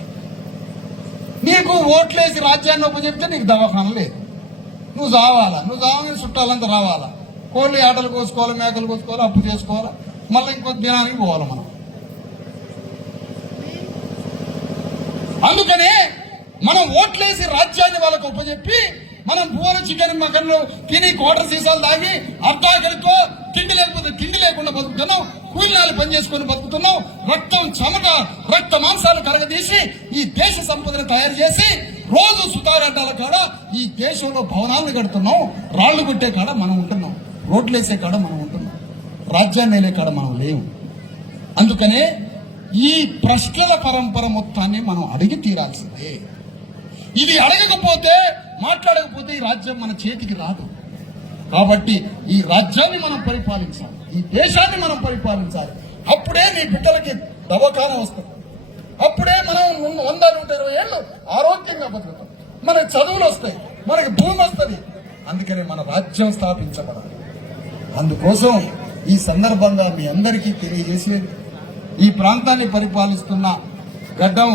నీకు ఓట్లేసి రాజ్యాన్ని చెప్తే నీకు దవాఖాన లేదు, నువ్వు చావాలా, నువ్వు చావని చుట్టాలంతా రావాలా, కోళ్ళు ఆటలు కోసుకోవాలి, మేకలు కోసుకోవాలి, అప్పు చేసుకోవాలా, మళ్ళీ ఇంకో దినానికి పోవాలి మనం. అందుకనే మనం ఓట్లేసి రాజ్యాన్ని వాళ్ళకు ఉపజెప్పి మనం పువ్వులు చికెన్ మకన్లు తిని క్వార్టర్ సీసాలు తాగి అర్ధాకలితో తిండి లేకపోతే తిండి లేకుండా బతుకుతున్నాం, కూలినాలు పనిచేసుకుని బతుకుతున్నాం, రక్తం చెమట రక్త మాంసాలు కరగదీసి ఈ దేశ సంపదను తయారు చేసి రోజు సుతారాటాల కాడ ఈ దేశంలో భవనాలను కడుతున్నాం, రాళ్లు కొట్టే కాడ మనం ఉంటున్నాం, రోడ్లేసే కాడ మనం ఉంటున్నాం, రాజ్యాన్ని వేలే కాడ మనం లేవు. అందుకనే ఈ ప్రశ్నల పరంపర మొత్తాన్ని మనం అడిగి తీరాల్సిందే. ఇది అడగకపోతే మాట్లాడకపోతే ఈ రాజ్యం మన చేతికి రాదు. కాబట్టి ఈ రాజ్యాన్ని మనం పరిపాలించాలి, ఈ దేశాన్ని మనం పరిపాలించాలి. అప్పుడే నీ బిడ్డలకి దవాఖానా వస్తుంది, అప్పుడే మనం 100-120 ఏళ్ళు ఆరోగ్యంగా బతుకుతాం, మనకి చదువులు వస్తాయి, మనకి భూమి వస్తుంది. అందుకనే మన రాజ్యం స్థాపించబడాలి. అందుకోసం ఈ సందర్భంగా మీ అందరికీ తెలియజేసేది, ఈ ప్రాంతాన్ని పరిపాలిస్తున్న గడ్డం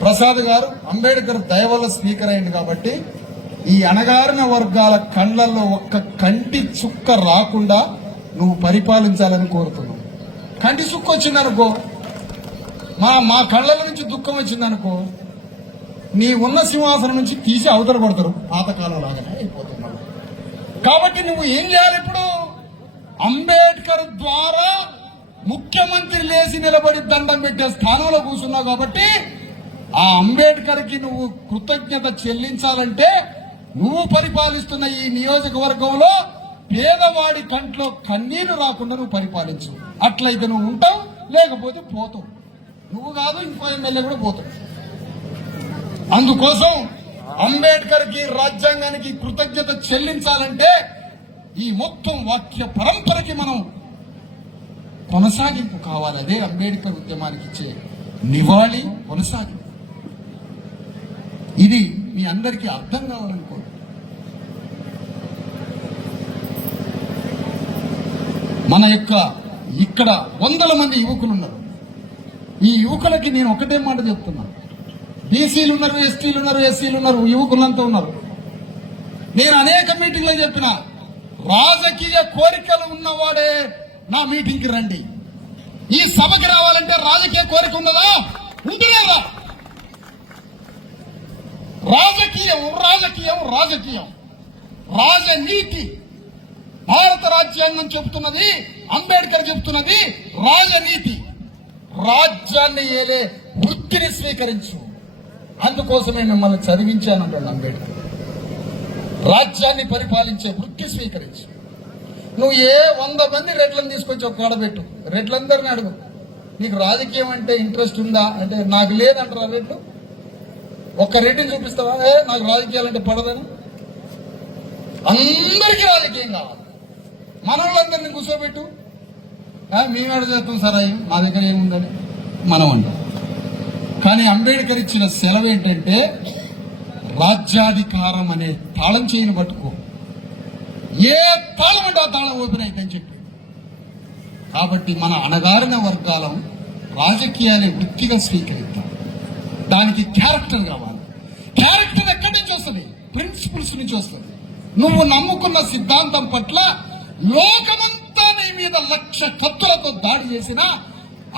ప్రసాద్ గారు అంబేద్కర్ దయ వల్ల స్పీకర్ అయింది కాబట్టి ఈ అణగారిన వర్గాల కళ్ళల్లో ఒక్క కంటి చుక్క రాకుండా నువ్వు పరిపాలించాలని కోరుతున్నావు. కంటి చుక్క వచ్చిందనుకో, మా కళ్ళ నుంచి దుఃఖం వచ్చిందనుకో, నీ ఉన్న సింహాసనం నుంచి తీసి అవతల కొడతారు, పాతకాలం లాగానే అయిపోతున్నావు. కాబట్టి నువ్వు ఏం చేయాలి? ఇప్పుడు అంబేద్కర్ ద్వారా ముఖ్యమంత్రి లేచి నిలబడి దండం పెట్టే స్థానంలో కూర్చున్నావు కాబట్టి ఆ అంబేద్కర్ కి నువ్వు కృతజ్ఞత చెల్లించాలంటే నువ్వు పరిపాలిస్తున్న ఈ నియోజకవర్గంలో పేదవాడి కంట్లో కన్నీరు రాకుండా నువ్వు పరిపాలించు. అట్లయితే నువ్వు ఉంటావు, లేకపోతే పోతావు. నువ్వు కాదు, ఇంకో ఎమ్మెల్యే కూడా పోతావు. అందుకోసం అంబేద్కర్ కి రాజ్యాంగానికి కృతజ్ఞత చెల్లించాలంటే ఈ మొత్తం వాక్య పరంపరకి మనం కొనసాగింపు కావాలి. అదే అంబేద్కర్ ఉద్యమానికి ఇచ్చే నివాళి, కొనసాగింపు. ఇది మీ అందరికీ అర్థం కావాలనుకో. మన యొక్క ఇక్కడ 100 మంది యువకులు ఉన్నారు. ఈ యువకులకి నేను ఒకటే మాట చెప్తున్నా, బీసీలు ఉన్నారు, ఎస్టీలు ఉన్నారు, ఎస్సీలు ఉన్నారు, యువకులంతా ఉన్నారు. నేను అనేక మీటింగ్లో చెప్పిన, రాజకీయ కోరికలు ఉన్నవాడే నా మీటింగ్కి రండి. ఈ సభకి రావాలంటే రాజకీయ కోరిక ఉన్నదా? ఉంటుందా? రాజకీయం రాజకీయం రాజకీయం రాజనీతి. భారత రాజ్యాంగం చెబుతున్నది, అంబేద్కర్ చెబుతున్నది రాజనీతి. రాజ్యాన్ని ఏలే వృత్తిని స్వీకరించు. అందుకోసమే మిమ్మల్ని చదివించానంటాడు అంబేద్కర్. రాజ్యాన్ని పరిపాలించే వృత్తి స్వీకరించు. నువ్వు 100 మంది రెడ్లను తీసుకొచ్చి ఒక కాడబెట్టు, రెడ్లందరినీ అడుగు, నీకు రాజకీయం అంటే ఇంట్రెస్ట్ ఉందా అంటే నాకు లేదంటారా రెడ్లు? ఒక్క రెడ్డిని చూపిస్తావా నాకు రాజకీయాలంటే పడదని? అందరికీ రాజకీయం కావాలి. మన వాళ్ళందరినీ కూర్చోబెట్టు, మేమేడ చేస్తాం సార్, అయ్యి మా దగ్గర ఏముందని మనం అంటాం. కానీ అంబేద్కర్ ఇచ్చిన సెలవు ఏంటంటే రాజ్యాధికారం అనే తాళం చేయని పట్టుకో, ఏ తాళం అంటే ఆ తాళం ఓపెన్ అయితని చెప్పి. కాబట్టి మన అణగారిన వర్గాలను రాజకీయాన్ని వృత్తిగా స్వీకరిద్దాం. దానికి క్యారెక్టర్ కావాలి. క్యారెక్టర్ ఎక్కడి నుంచి వస్తుంది? ప్రిన్సిపల్స్ నుంచి వస్తుంది. నువ్వు నమ్ముకున్న సిద్ధాంతం పట్ల లోకమంతా నీ మీద లక్ష కత్తులతో దాడి చేసినా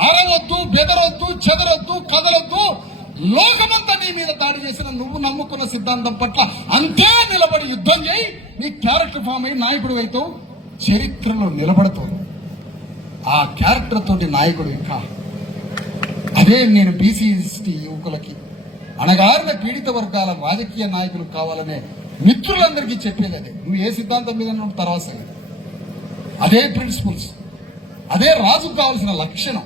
అరవద్దు, బెదరొద్దు, చెదరొద్దు, కదలొద్దు. లోకమంతా నీ మీద దాడి చేసిన నువ్వు నమ్ముకున్న సిద్ధాంతం పట్ల అంతే నిలబడి యుద్ధం చేయి. నీ క్యారెక్టర్ ఫామ్ అయ్యి నాయకుడు అవుతావు, చరిత్రలో నిలబడతావు. ఆ క్యారెక్టర్ తోటి నాయకుడు ఇంకా. అదే నేను బీసీ ఎస్టీ యువకులకి, అణగారిన పీడిత వర్గాల రాజకీయ నాయకులు కావాలనే మిత్రులందరికీ చెప్పేది అదే. నువ్వు ఏ సిద్ధాంతం మీద నువ్వు తర్వాత సంగతి. అదే ప్రిన్సిపల్స్, అదే రాజుకు కావాల్సిన లక్షణం.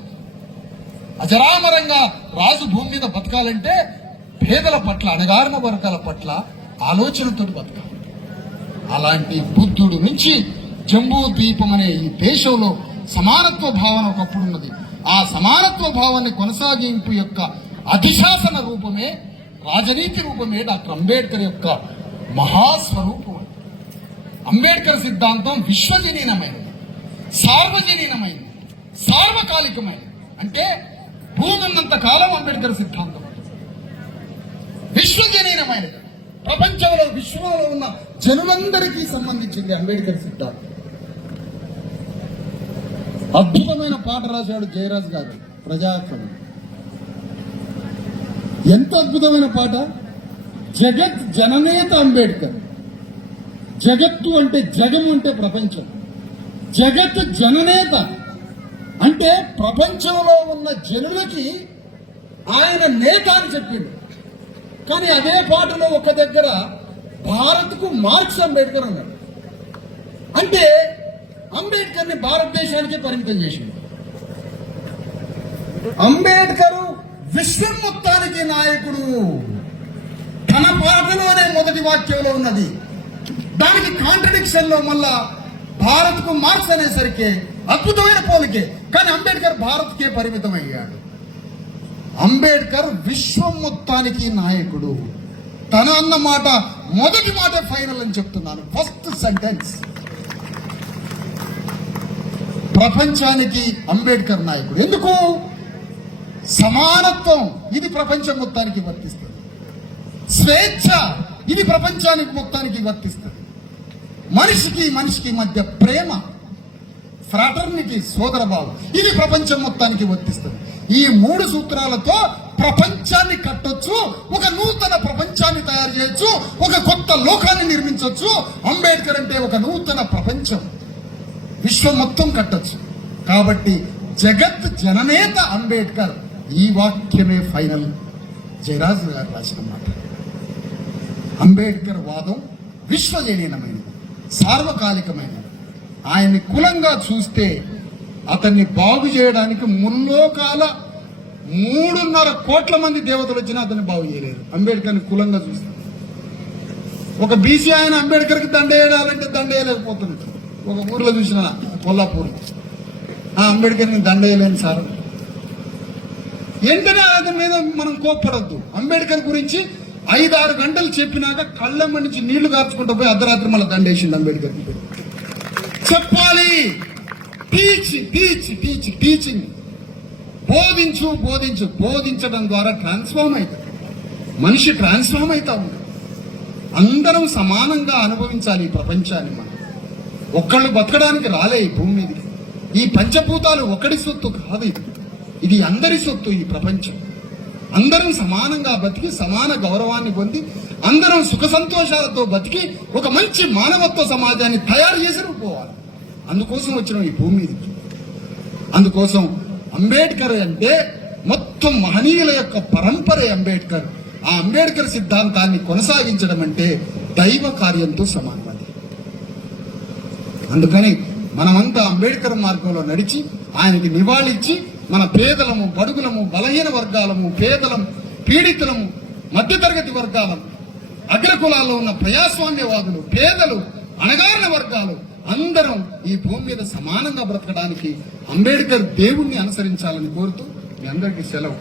అజరామరంగా రాజు భూమి మీద బతకాలంటే పేదల పట్ల, అణగారిన వర్గాల పట్ల ఆలోచనతో బతకాలి. అలాంటి బుద్ధుడు నుంచి జంబూ ద్వీపం అనే ఈ దేశంలో సమానత్వ భావన ఒకప్పుడు ఉన్నది. ఆ సమానత్వ భావాన్ని కొనసాగింపు యొక్క అధిశాసన రూపమే, రాజనీతి రూపమే డాక్టర్ అంబేద్కర్ యొక్క మహాస్వరూపం. అంబేద్కర్ సిద్ధాంతం విశ్వజనీనమైనది, సార్వజనీనమైనది, సార్వకాలికమైనది. అంటే భూమి ఉన్నంత కాలం అంబేద్కర్ సిద్ధాంతం విశ్వజనీనమైనది. ప్రపంచంలో, విశ్వంలో ఉన్న జనులందరికీ సంబంధించింది అంబేద్కర్ సిద్ధాంతం. అద్భుతమైన పాట రాశాడు జయరాజ్ గారు, ప్రజాకరణ. ఎంత అద్భుతమైన పాట! జగత్ జననేత అంబేద్కర్. జగత్తు అంటే జగం అంటే ప్రపంచం. జగత్ జననేత అంటే ప్రపంచంలో ఉన్న జనులకి ఆయన నేత అని చెప్పిండు. కానీ అదే పాటలో ఒక దగ్గర భారత్కు మార్క్స్ అంబేద్కర్ అన్నాడు. అంటే అంబేద్కర్ ని భారతదేశానికి పరిమితం చేసింది. అంబేద్కర్ విశ్వం మొత్తానికి నాయకుడు. తన పాటలోనే మొదటి వాక్యంలో ఉన్నది. దానికి కాంట్రడిక్షన్ లో మళ్ళా భారత్ కు మార్క్స్ అనేసరికి అద్భుతమైన పోలికే. కానీ అంబేద్కర్ భారత్ కే పరిమితం అయ్యాడు. అంబేద్కర్ విశ్వం మొత్తానికి నాయకుడు. తన అన్న మాట మొదటి మాట ఫైనల్ అని చెప్తున్నాను. First sentence. ప్రపంచానికి అంబేద్కర్ నాయకుడు. ఎందుకు? సమానత్వం ఇది ప్రపంచం మొత్తానికి వర్తిస్తుంది. స్వేచ్ఛ ఇది ప్రపంచానికి మొత్తానికి వర్తిస్తుంది. మనిషికి మనిషికి మధ్య ప్రేమ, ఫ్రాటర్నిటీ, సోదరభావం ఇది ప్రపంచం మొత్తానికి వర్తిస్తుంది. ఈ మూడు సూత్రాలతో ప్రపంచాన్ని కట్టొచ్చు, ఒక నూతన ప్రపంచాన్ని తయారు చేయొచ్చు, ఒక కొత్త లోకాన్ని నిర్మించవచ్చు. అంబేద్కర్ అంటే ఒక నూతన ప్రపంచం, విశ్వం మొత్తం కట్టొచ్చు. కాబట్టి జగత్ జననేత అంబేద్కర్. ఈ వాక్యమే ఫైనల్. జయరాజు గారు రాసిన మాట. అంబేద్కర్ వాదం విశ్వజనీనమైనది, సార్వకాలికమైనది. ఆయన్ని కులంగా చూస్తే అతన్ని బాగు చేయడానికి ముల్లోకాల 3.5 కోట్ల మంది దేవతలు వచ్చినా అతన్ని బాగు చేయలేరు. అంబేద్కర్ని కులంగా చూస్తే ఒక బీసీ ఆయన అంబేద్కర్కి దండ వేయాలంటే దండ వేయలేకపోతుంది. ఒక ఊర్లో చూసిన కొల్లాపూర్, అంబేద్కర్ని దండ వేయలేను సార్. వెంటనే అతని మీద మనం కోప్పడద్దు. అంబేద్కర్ గురించి 5-6 గంటలు చెప్పినాక కళ్ళమ్మ నుంచి నీళ్లు కార్చుకుంటూ పోయి అర్ధరాత్రి మళ్ళీ దండేసింది అంబేద్కర్. చెప్పాలి, టీచింగ్, బోధించడం ద్వారా ట్రాన్స్ఫార్మ్ అవుతుంది. మనిషి ట్రాన్స్ఫార్మ్ అవుతా ఉంది. అందరం సమానంగా అనుభవించాలి ఈ ప్రపంచాన్ని. మనం ఒక్కళ్ళు బతకడానికి రాలే ఈ భూమి మీదకి. ఈ పంచభూతాలు ఒకటి సొత్తు కాదు, ఇది అందరి సొత్తు. ఈ ప్రపంచం అందరం సమానంగా బతికి సమాన గౌరవాన్ని పొంది అందరం సుఖ సంతోషాలతో బతికి ఒక మంచి మానవత్వ సమాజాన్ని తయారు చేసి పోవాలి. అందుకోసం వచ్చిన ఈ భూమి మీదకి. అందుకోసం అంబేద్కర్ అంటే మొత్తం మహనీయుల యొక్క పరంపరే అంబేద్కర్. ఆ అంబేద్కర్ సిద్ధాంతాన్ని కొనసాగించడం అంటే దైవ కార్యంతో సమానం. అందుకని మనమంతా అంబేద్కర్ మార్గంలో నడిచి ఆయనకి నివాళిచ్చి మన పేదలము, బడుగులము, బలహీన వర్గాలము, పేదలము, పీడితులము, మధ్యతరగతి వర్గాలము, అగ్రకులాల్లో ఉన్న ప్రజాస్వామ్యవాదులు, పేదలు, అణగారిన వర్గాలు అందరం ఈ భూమి మీద సమానంగా బ్రతకడానికి అంబేద్కర్ దేవుణ్ణి అనుసరించాలని కోరుతూ మీ అందరికీ సెలవు.